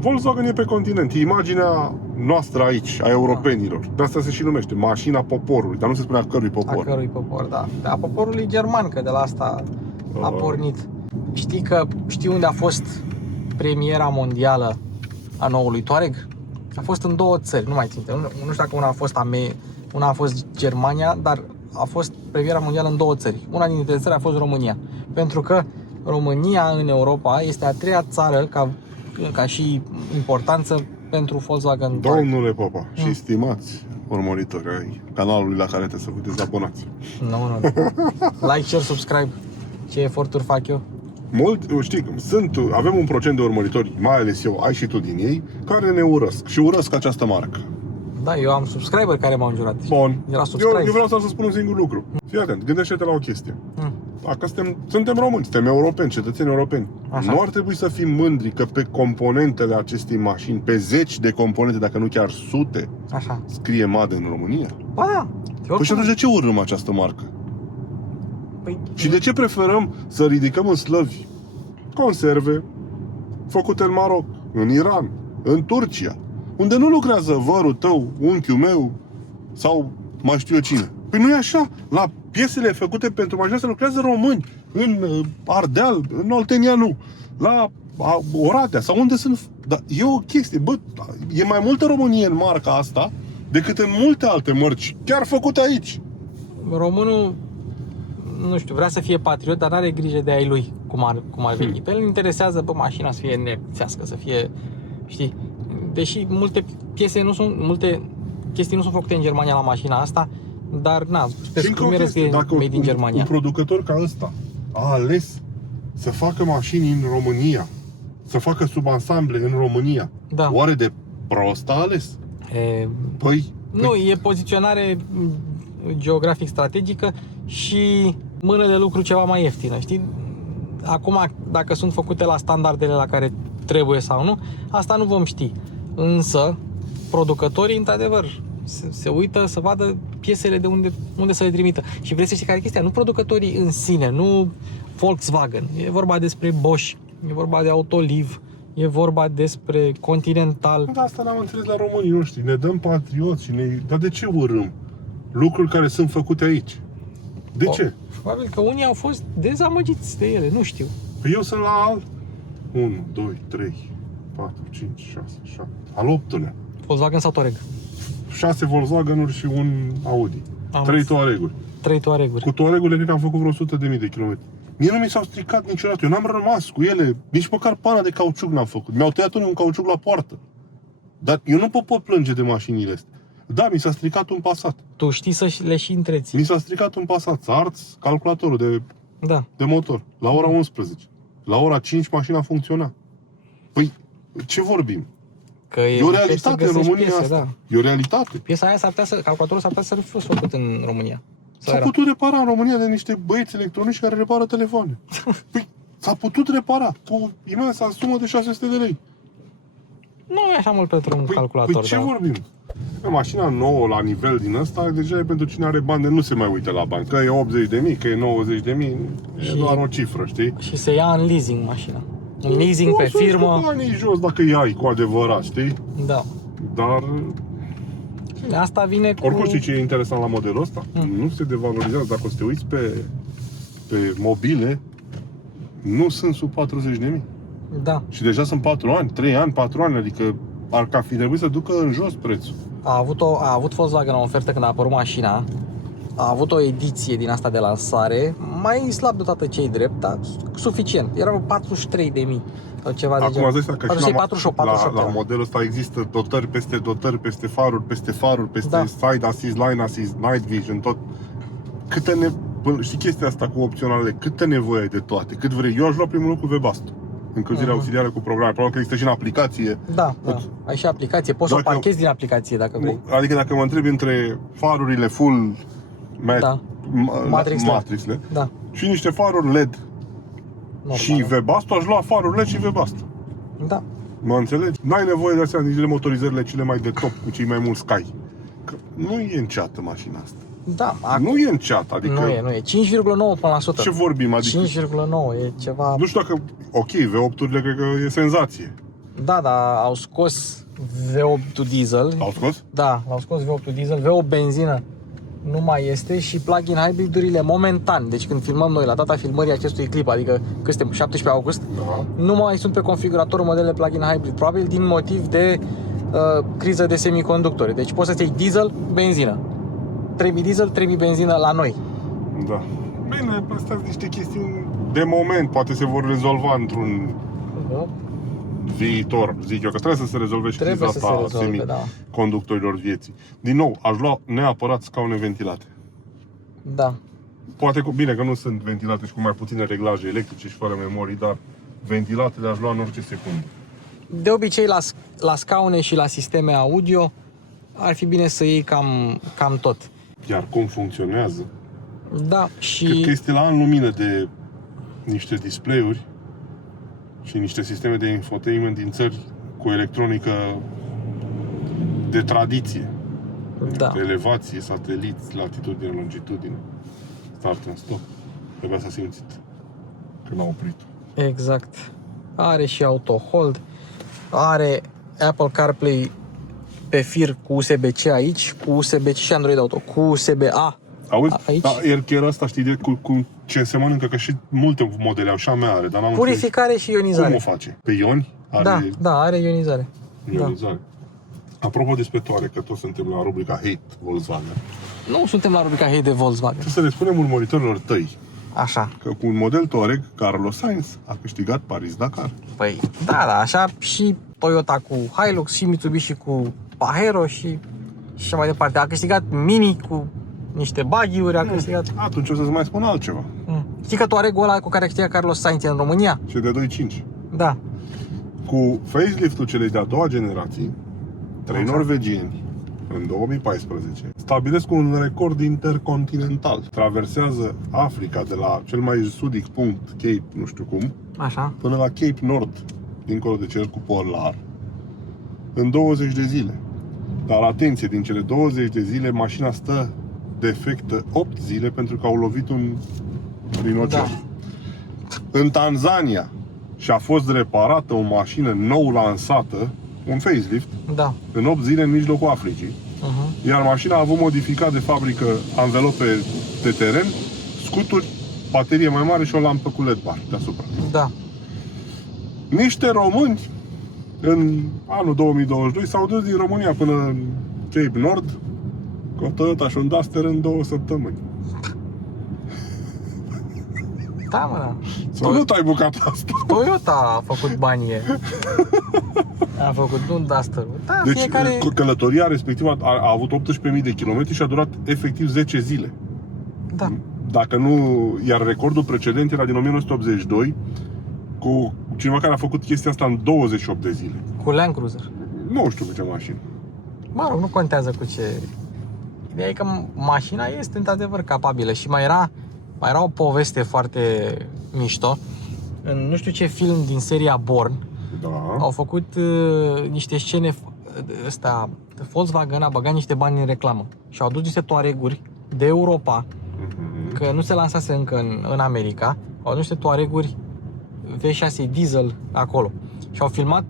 Volkswagen e pe continent, e imaginea noastră aici, a europenilor. De asta se și numește mașina poporului, dar nu se spune a cărui popor. A cărui popor, da. A poporului german, că de la asta a pornit. Știi unde a fost premiera mondială a noului Touareg? A fost în două țări, nu mai țin. Nu știu dacă una a fost Germania, dar a fost premiera mondială în două țări. Una dintre țări a fost România. Pentru că România în Europa este a treia țară ca și importanță pentru Volkswagen Touareg. Domnule Popa și stimați urmăritori ai canalului la care trebuie să vă dezabonați. Nu. Like, share, subscribe. Ce eforturi fac eu? Știi, avem un procent de urmăritori, mai ales eu, ai și tu din ei, care ne urăsc și urăsc această marcă. Da, eu am subscriber care m-au înjurat. Bun. Era subscribe. Eu vreau să spun un singur lucru. Fii atent, gândește-te la o chestie. Dacă suntem români, suntem europeni, cetățeni europeni. Așa. Nu ar trebui să fim mândri că pe componentele acestei mașini, pe zeci de componente, dacă nu chiar sute, Așa. scrie Made în România? Ba da. Păi și atunci de ce urâm această marcă? Păi, Și de ce preferăm să ridicăm în slăvi conserve făcute în Maroc, în Iran, în Turcia, unde nu lucrează vărul tău, unchiul meu sau mai știu eu cine? Păi nu e așa. La piesele făcute pentru mașina se lucrează români, în Ardeal, în Oltenia nu, la Oradea sau unde sunt. Dar e o chestie, bă, e mai multă Românie în marca asta decât în multe alte mărci, chiar făcute aici. românul, nu știu, vrea să fie patriot, dar n-are grijă de ai lui, cum ar veni. Pe el îl interesează, bă, mașina să fie nețească, să fie, știi, deși multe chestii nu sunt făcute în Germania la mașina asta, dar na, pe scumere că e made din Germania. Un producător ca ăsta a ales să facă mașini în România, să facă subansamble în România. Da. Oare de prost a ales? Păi, Nu, e poziționare geografic strategică și mână de lucru ceva mai ieftină, știi? Acum, dacă sunt făcute la standardele la care trebuie sau nu, asta nu vom ști. Însă, producătorii, într-adevăr, se uită să vadă piesele de unde să le trimită. Și vrei să știi care e chestia? Nu producătorii în sine, nu Volkswagen. E vorba despre Bosch, e vorba de Autoliv, e vorba despre Continental. Dar asta n-am înțeles la românii noștri. Ne dăm patrioți și dar de ce urâm lucruri care sunt făcute aici? De ce? Probabil că unii au fost dezamăgiți de ele, nu știu. Păi eu sunt la 1, 2, 3, 4, 5, 6, 7, al 8-lea. Volkswagen sau Touareg? 6 Volkswagen-uri și un Audi. 3 Touareg-uri. 3 Touareg-uri. Cu Touareg-urile cred că am făcut vreo 100.000 de kilometri. Mie nu mi s-au stricat niciodată. Eu n-am rămas cu ele. Nici măcar pana de cauciuc n-am făcut. Mi-au tăiat unul un cauciuc la poartă. Dar eu nu pot plânge de mașinile astea. Da, mi s-a stricat un Passat. Tu știi să le și întreții. Mi s-a stricat un Passat. S-a ars calculatorul de motor. La ora 11. La ora 5 mașina funcționa. Păi, ce vorbim? Că e o realitate în România piese, asta. Da. E o realitate. Piesa aia calculatorul s-ar putea să fi fost făcut în România. S-a putut repara în România de niște băieți electronici care repară telefoane. Păi, s-a putut repara cu imensa sumă de 600 de lei. Nu e așa mult pentru un calculator. Păi ce vorbim? Mașina nouă la nivel din ăsta deja e pentru cine are bani de nu se mai uite la bani. Că e 80.000, că e 90.000, e doar o cifră, știi? Și se ia în leasing mașina. În leasing pe firmă. Nu banii jos dacă îi ai cu adevărat, știi? Da. Dar asta vine cu... Oricum știi ce e interesant la modelul ăsta? Nu se devalorizează. Dacă o să te uiți pe mobile, nu sunt sub 40.000. Da. Și deja sunt 4 ani, 3 ani, 4 ani, adică ar fi trebuit să ducă în jos prețul. A avut Volkswagen o ofertă când a apărut mașina. A avut o ediție din asta de lansare, mai slab dotată cei drept, dar suficient. Erau 43.000 sau ceva de genul. Acum zici că 48, la modelul ăsta există dotări, peste faruri, peste side assist, line assist, night vision, tot. Știi chestia asta cu opționalele, câtă nevoie de toate, cât vrei. Eu aș lua primul lucru Webasto. Încălzire auxiliară cu programe. Probabil că există și în aplicație. Da. Ai și aplicație. Poți să o parchezi din aplicație dacă vrei. Adică dacă mă întrebi între farurile full matrixle da. și niște faruri LED și Webasto, aș lua faruri LED și Webasto. Da. Mă înțelegi? N-ai nevoie de astea nici de motorizările cele mai de top cu cei mai mulți cai. Că nu e înceată mașina asta. Da, nu e înceată, adică... Nu e. 5,9 până la 100. Ce vorbim? Adică 5,9 e ceva... Nu știu dacă... Ok, V8-urile cred că e senzație. Da, dar au scos V8 diesel. L-au scos? Da, l-au scos V8 diesel. V8 benzină nu mai este și plug-in hybrid-urile momentan. Deci când filmăm noi, la data filmării acestui clip, adică cât suntem, 17 august, nu mai sunt pe configuratorul modele plug-in hybrid. Probabil din motiv de criză de semiconductori. Deci poți să-ți iei diesel, benzină. Trebuie diesel, trebuie benzină la noi. Da. Bine, astea sunt niște chestiuni de moment, poate se vor rezolva într-un viitor, zic eu, că trebuie să se rezolve și criza asta a semiconductorilor vieții. Din nou, aș lua neapărat scaune ventilate. Da. Poate, bine că nu sunt ventilate și cu mai puține reglaje electrice și fără memorii, dar ventilate le-aș lua în orice secundă. De obicei, la scaune și la sisteme audio, ar fi bine să iei cam tot. Iar cum funcționează? Da, și... Cred că este la an lumină de niște display-uri și niște sisteme de infotainment din țări cu electronică de tradiție. Da. Elevație, sateliți, latitudine, longitudine, start and stop. Trebuia să simțit când a oprit. Exact. Are și auto hold, are Apple CarPlay pe fir cu USB-C aici, cu USB-C și Android Auto, cu USB-A. Auzi? Aici. Da, chiar asta știi de cu ce se mănâncă, că și multe modele au, și a mea are, dar n-am Purificare și înțeles. ionizare. Cum o face? Pe ioni? Are Da, are ionizare. ionizare. Apropo despre Touareg, că toți suntem la rubrica Hate Volkswagen. Nu suntem la rubrica Hate de Volkswagen. Ce să le spunem urmăritorilor tăi, Așa. că cu un model Touareg, Carlos Sainz a câștigat Paris-Dakar. Păi, da, așa și Toyota cu Hilux și Mitsubishi cu Pajero și mai departe. A câștigat Mini cu niște buggy-uri, a câștigat... Atunci o să-ți mai spun altceva. Știi că Touareg-ul ăla cu care câștiga Carlos Sainz e în România? Și de 2.5. Da. Cu facelift-ul celei de-a doua generații, 3 Așa. norvegieni, în 2014, stabilesc un record intercontinental. Traversează Africa de la cel mai sudic punct, Cape, nu știu cum, Așa. până la Cape Nord, dincolo de cercul polar, în 20 de zile. Dar atenție, din cele 20 de zile, mașina stă defectă 8 zile pentru că au lovit un rinocer. Da. În Tanzania și-a fost reparată o mașină nou lansată, un facelift, Da. în 8 zile în mijlocul Africii. Iar mașina a avut modificat de fabrică anvelope de teren, scuturi, baterie mai mare și o lampă cu LED bar deasupra. Da. Niște români în anul 2022 s-au dus din România până în Cape Nord cu o Toyota și un Duster în 2 săptămâni. Da, mă, da. Sau nu tai bucata asta? Toyota a făcut banii. A făcut un Duster. Da, Deci fiecare... călătoria respectivă a avut 18.000 de kilometri și a durat efectiv 10 zile. Da. Dacă nu, iar recordul precedent era din 1982 cu cineva care a făcut chestia asta în 28 de zile. Cu Land Cruiser. Nu știu cu ce mașină. Mă rog, nu contează cu ce... Ideea e că mașina este într-adevăr capabilă și mai era o poveste foarte mișto. În nu știu ce film din seria Bourne Da. au făcut niște scene ăsta, Volkswagen a băgat niște bani în reclamă și au adus niște Touareg-uri de Europa, că nu se lansase încă în America, au adus niște Touareg-uri V6 diesel acolo și au filmat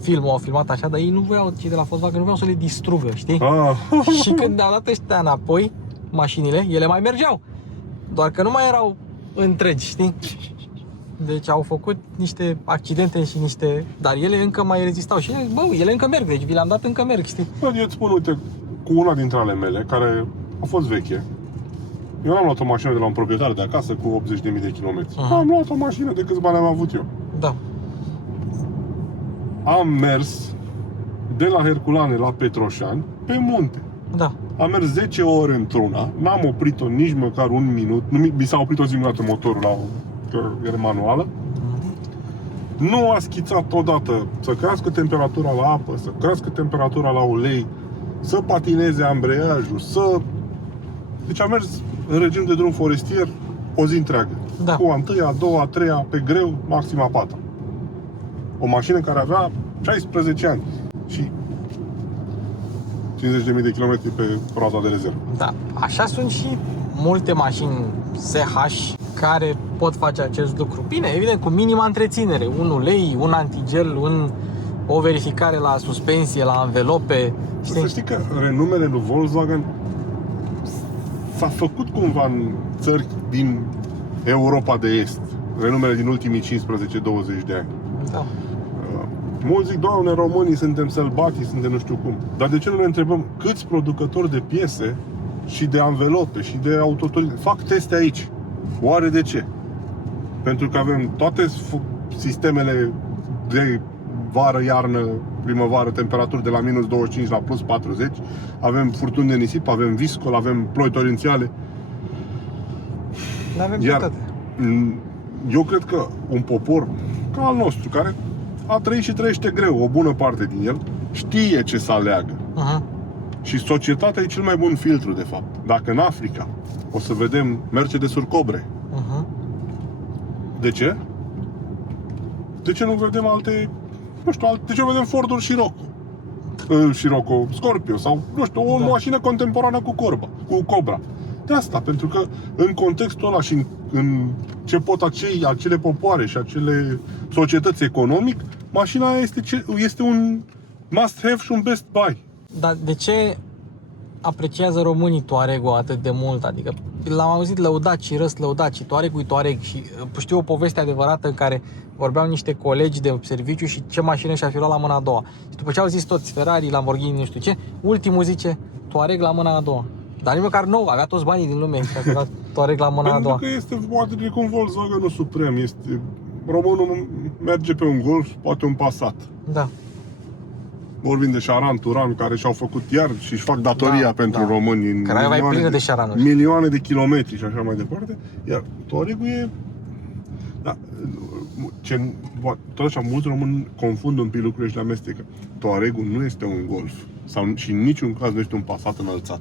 filmul, au filmat așa, dar ei nu voiau, cei de la Volkswagen nu voiau să le distrugă, știi? Și când au dat ăștia înapoi mașinile, ele mai mergeau, doar că nu mai erau întregi, știi? Deci au făcut niște accidente și niște... Dar ele încă mai rezistau și ele încă merg, deci vi le-am dat, încă merg, știi? Eu îți spun, uite, cu una dintre ale mele, care a fost veche, eu n-am luat o mașină de la un proprietar de acasă cu 80.000 de kilometri. Am luat o mașină de câți bani am avut eu. Da. Am mers de la Herculane la Petroșani pe munte. Da. Am mers 10 ore într-una, n-am oprit-o nici măcar un minut, mi s-a oprit o singură dată motorul că era manuală. Nu a schițat odată să crească temperatura la apă, să crească temperatura la ulei, să patineze ambreiajul, să... Deci am mers în regim de drum forestier o zi întreagă. Da. Cu a întâia, a doua, a treia, pe greu, maxim a patra. O mașină care avea 16 ani și 50.000 de kilometri pe roata de rezervă. Da. Așa sunt și multe mașini SH care pot face acest lucru. Bine, evident, cu minima întreținere. Un ulei, un antigel, o verificare la suspensie, la anvelope. Să știi că renumele lui Volkswagen s-a făcut cumva în țări din Europa de Est. Renumele din ultimii 15-20 de ani. Da. Mulți zic, Doamne, românii suntem sălbatici, suntem nu știu cum. Dar de ce nu ne întrebăm câți producători de piese și de anvelope și de autoturisme fac teste aici? Oare de ce? Pentru că avem toate sistemele de vară, iarnă, primăvară, temperaturi de la minus 25 la plus 40, avem furtuni de nisip, avem viscol, avem ploi torențiale. N-avem Iar toate. eu cred că un popor ca al nostru, care a trăit și trăiește greu, o bună parte din el, știe ce să aleagă. Și societatea e cel mai bun filtru, de fapt. Dacă în Africa o să vedem Mercedes-uri Cobre, de ce? De ce nu vedem alte, nu știu, de ce nu vedem Ford-uri Scirocco, Scorpio sau, nu știu, o mașină contemporană cu Cobra? De asta, pentru că în contextul ăla și în ce pot acele popoare și acele societăți economic, mașina aia este un must-have și un best buy. Dar de ce apreciază românii Touareg-ul atât de mult? Adică l-am auzit lăudat și răslăudat și Touareg-ul e Touareg și știu o poveste adevărată în care vorbeau niște colegi de serviciu și ce mașină și-ar fi luat la mâna a doua. Și după ce au zis toți Ferrari, Lamborghini, nu știu ce, ultimul zice Touareg la mâna a doua. Dar nici măcar nou, avea toți banii din lume și a luat Touareg la mâna a doua. Pentru că este poate de cum Volkswagen-ul suprem. Românul merge pe un Golf, poate un Passat. Da. Vorbim de Charan, Turan, care și-au făcut iar și își fac datoria pentru români în Craiova e plină de Charanuri. milioane de kilometri și așa mai departe. Iar Touareg-ul e... Da, tot așa, mulți români confundă un pic lucrurile și le amestecă. Touareg-ul nu este un Golf. Și în niciun caz nu este un Passat înălțat.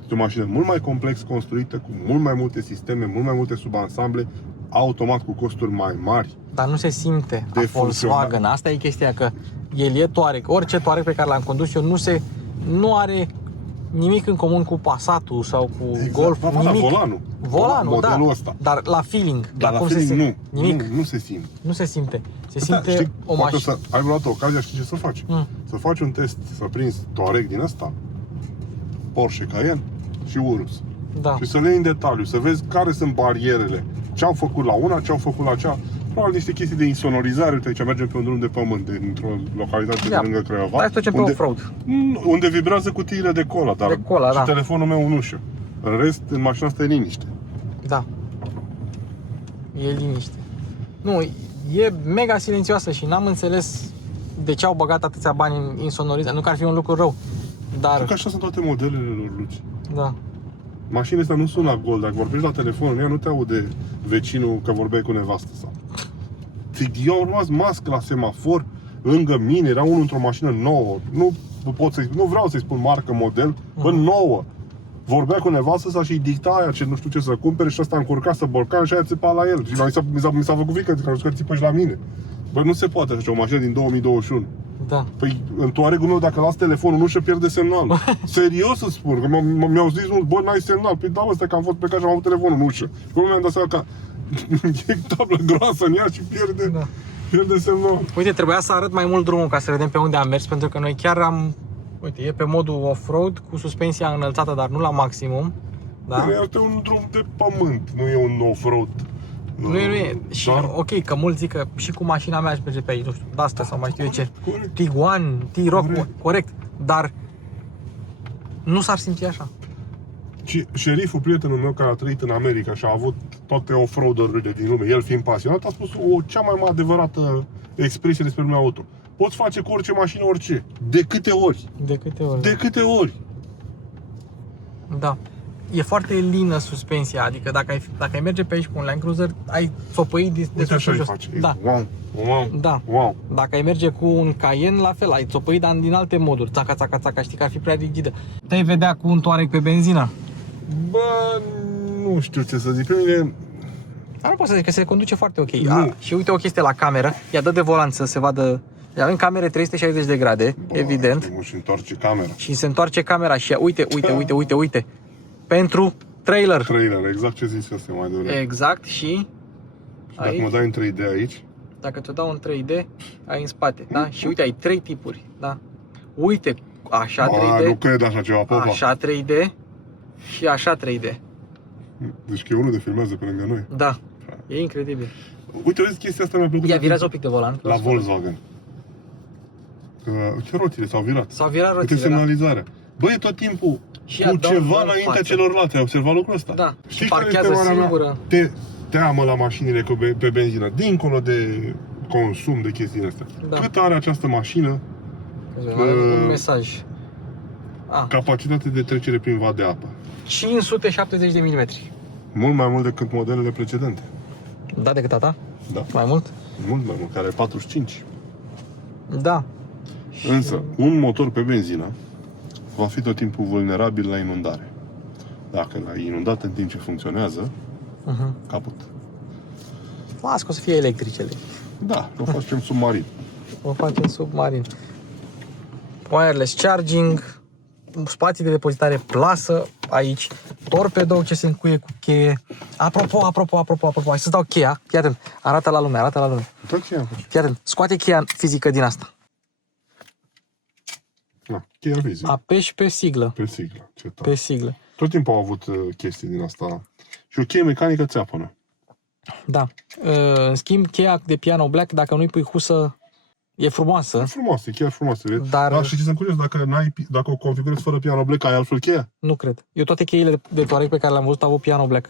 Este o mașină mult mai complex construită, cu mult mai multe sisteme, mult mai multe subansamble, automat cu costuri mai mari. Dar nu se simte De a Volkswagen. Asta e chestia, că el e Touareg. Orice Touareg pe care l-am condus eu nu are nimic în comun cu Passatul sau cu Golf. Nimic. Volanul, da. Ăsta. Dar la feeling. Dar la cum feeling se simte? nu. Nimic. Nu se simte. Nu se simte. Se simte o mașină. Ai vreodată ocazia, știi ce să faci? Să faci un test, să prinzi Touareg din ăsta, Porsche Cayenne și Urus. Da. Și să le iei în detaliu, să vezi care sunt barierele, ce au făcut la una, ce au făcut la cea. Probabil niște chestii de insonorizare. Uite, aici mergem pe un drum de pământ, într-o localitate de lângă Craiova. Hai să ducem pe off-road. Unde vibrează cutiile de cola, dar de cola, și da. telefonul meu în ușă. În rest, în mașina asta e liniște. Da. E liniște. Nu, e mega silențioasă și n-am înțeles de ce au băgat atâția bani în insonorizare. Nu că ar fi un lucru rău, dar... Cred că așa sunt toate modelele lor, Luci. Da. Mașinile astea nu sunt la gol. Dacă vorbești la telefon, ea nu te aude vecinul că vorbeai cu nevastă sau. Eu am rămas mască la semafor lângă mine, era unul într-o mașină nouă. Nu vreau să-i spun marcă, model, bă, nouă. Vorbea cu nevastă sa și îi dicta aia ce nu știu ce să cumpere și ăsta încurca să borcan și aia țipa la el. Și mi s-a făcut frică că țipă și la mine. Bă, nu se poate așa o mașină din 2021. Da. Păi în Touareg-ul meu, dacă las telefonul, nu și pierde semnal. Serios să spun, că mi-au zis mult, bă, n-ai semnal. Păi da, ăsta că am fost pe care și am avut telefonul în ușă. Și mi-am dat seama că e tablă groasă în ea și pierde semnal. Uite, trebuia să arăt mai mult drumul ca să vedem pe unde am mers, pentru că noi chiar am... Uite, e pe modul off-road cu suspensia înălțată, dar nu la maximum. Da? Este un drum de pământ, nu e un off-road. Nu e. Și dar... ok, că mulți zic că și cu mașina mea aș merge pe aici, nu știu, Duster sau mai știu eu ce. Corect. Tiguan, T-Roc, corect. Dar nu s-ar simți așa. Șeriful, prietenul meu care a trăit în America și a avut toate off-roaderurile din lume, el fiind pasionat, a spus cea mai adevărată expresie despre lumea auto. Poți face cu orice mașină orice. De câte ori? De câte ori? De câte ori? Da. E foarte lină suspensia, adică dacă ai merge pe aici cu un Land Cruiser, ai țopăi de sus în jos. Da. Wow. Da. Wow. Dacă ai merge cu un Cayenne, la fel, ai țopăi, dar din alte moduri. Țaca, țaca, țaca, știi că ar fi prea rigidă. Te-ai vedea cu un Touareg pe benzină? Bă, nu știu ce să zic. Pe mine... Dar nu pot să zic că se conduce foarte ok. Și uite o chestie la cameră. Ea dă de volan să se vadă. Avem camere 360 de grade, evident. Și întoarce camera. Și se întoarce camera și uite. Pentru trailer. Trailer, exact ce zici asta mai devreme. Exact și dacă aici, mă dai în 3D aici, dacă ți-o dau în 3D, ai în spate, da? Și uite, ai 3 tipuri, da? Uite, așa 3D. Nu cred așa ceva, popa. Așa 3D și așa 3D. Deci că e unul de filmează pe lângă noi. Da. E incredibil. Uite, vezi, chestia asta mi-a plăcut. Ia, virează un pic de volan. La Volkswagen. Ce rotile s-au virat. S-au virat rotile, uite semnalizarea. Bă, e tot timpul și cu ceva înaintea celorlalte. Ai observat lucrul ăsta? Da. Știi parchează singură. Te-amă la mașinile pe benzină, dincolo de consum, de chestiile astea. Da. Cât are această mașină? Un mesaj. Capacitate de trecere prin vad de apă. 570 de milimetri. Mult mai mult decât modelele precedente. Da, decât a ta? Da. Mai mult? Mult mai mult, care are 45. Da. Însă, un motor pe benzină va fi tot timpul vulnerabil la inundare. Dacă l-ai inundat în timp ce funcționează, caput. Las că o să fie electricele. Da, o facem submarin. O facem submarin. Wireless charging, spații de depozitare plasă, aici. Torpedo ce se încuie cu cheie. Apropo, hai să-ți dau cheia. Fii atent, arată la lume. Da, cheia. Fii atent, scoate cheia fizică din asta. Da, cheia fizică. Apeși pe siglă. Pe siglă, ce tare. Pe siglă. Tot timpul au avut chestii din asta. Și o cheie mecanică țeapănă. Da. În schimb, cheia de piano black, dacă nu-i pui husă, e frumoasă. E frumoasă, e chiar frumoasă. Dar și sunt curios, dacă o configurezi fără piano black, ai altfel cheia? nu cred. Eu toate cheile de Touareg pe care le-am văzut au avut piano black.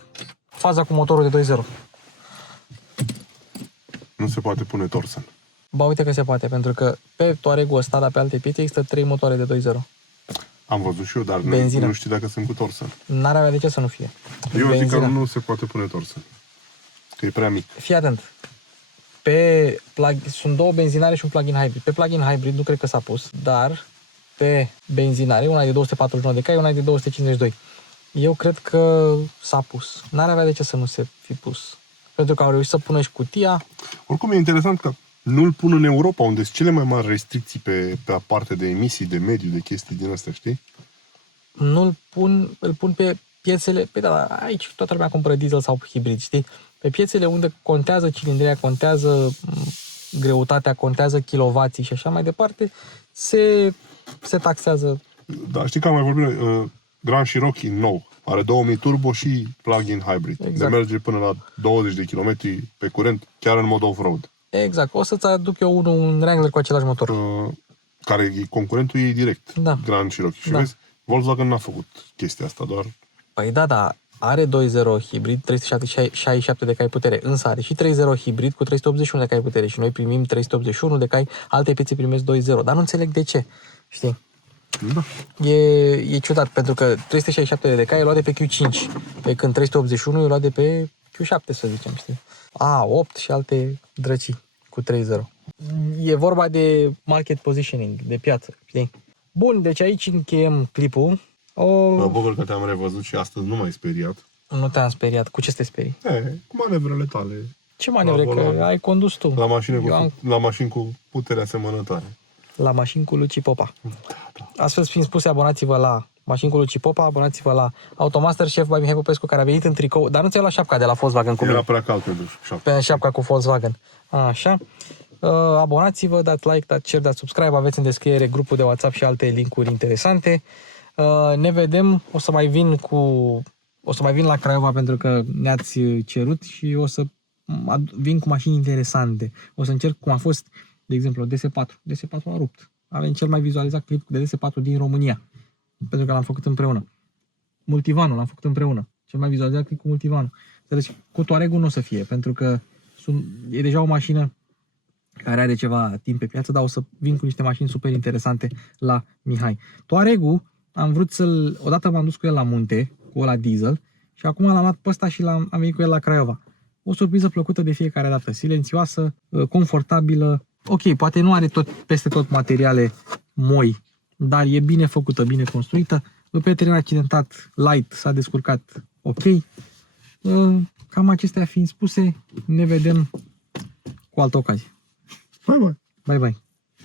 Faza cu motorul de 2.0. Nu se poate pune Torsen. Ba uite că se poate, pentru că pe Touareg-ul ăsta, dar pe alte piețe, există 3 motoare de 2.0. Am văzut și eu, dar Benzină. nu știu dacă sunt cu Torsen. N-ar avea de ce să nu fie. Eu zic că nu se poate pune Torsen. Că e prea mic. Fii atent. Sunt 2 benzinare și un plug-in hybrid. Pe plug-in hybrid nu cred că s-a pus, dar pe benzinare, una e de 249 de cai, una e de 252. Eu cred că s-a pus. N-ar avea de ce să nu se fi pus. Pentru că au reușit să pună și cutia. Oricum e interesant că nu-l pun în Europa, unde sunt cele mai mari restricții pe parte de emisii, de mediu, de chestii din astea, știi? Îl pun pe piețele, da, aici toată lumea cumpără diesel sau hibrid, știi? Pe piețele unde contează cilindria, contează greutatea, contează kilovații și așa mai departe, se taxează. Da, știi că am mai vorbit, Grand Cherokee nou, are 2000 turbo și plug-in hybrid. Exact. De merge până la 20 de km pe curent, chiar în mod off-road. Exact. O să-ți aduc eu un Wrangler cu același motor. Care e concurentul ei direct, Da. Grand Cherokee. Și Da. vezi, Volkswagen n-a făcut chestia asta, doar... Păi da, are 2.0 hibrid, 367 de cai putere, însă are și 3.0 hibrid cu 381 de cai putere și noi primim 381 de cai, alte piețe primesc 2.0, dar nu înțeleg de ce, știi? Da. E ciudat, pentru că 367 de cai e luat de pe Q5, pe când 381 e luat de pe Q7, să zicem, știi? 8 și alte drăcii cu 3.0. E vorba de market positioning, de piață, știi? Bun, deci aici încheiem clipul. Mă bucur că te-am revăzut și astăzi nu m-ai speriat. Nu te-am speriat. Cu ce te sperii? Cu manevrele tale. Ce manevre? Că ai condus tu. La mașini cu putere asemănătoare. La mașini cu Luci Popa. Astfel fiind spuse, abonați-vă la Mașini cu Luci Popa, abonați-vă la Automaster Chef by Mihai Popescu, care a venit în tricou, dar nu ți-ai luat șapca de la Volkswagen cu mine. Era prea cald pentru șapca. Pe șapca cu Volkswagen. Așa. Abonați-vă, dați like, dați share, dați subscribe, aveți în descriere grupul de WhatsApp și alte linkuri interesante. Ne vedem, o să mai vin la Craiova pentru că ne-ați cerut și o să vin cu mașini interesante. O să încerc cum a fost, de exemplu, DS4. DS4 a rupt. Avem cel mai vizualizat clip de DS4 din România, pentru că l-am făcut împreună. Multivanul l-am făcut împreună. Cel mai vizualizat clip cu Multivanul. Deci cu Touareg-ul nu o să fie, pentru că e deja o mașină care are ceva timp pe piață, dar o să vin cu niște mașini super interesante la Mihai. Touareg-ul, am vrut odată m-am dus cu el la munte, cu ăla diesel, și acum l-am luat pe ăsta și am venit cu el la Craiova. O surpriză plăcută de fiecare dată, silențioasă, confortabilă. Ok, poate nu are peste tot materiale moi, dar e bine făcută, bine construită. Pe teren accidentat, light, s-a descurcat ok. Cam acestea fiind spuse, ne vedem cu altă ocazie. Bye, bye! Bye, bye!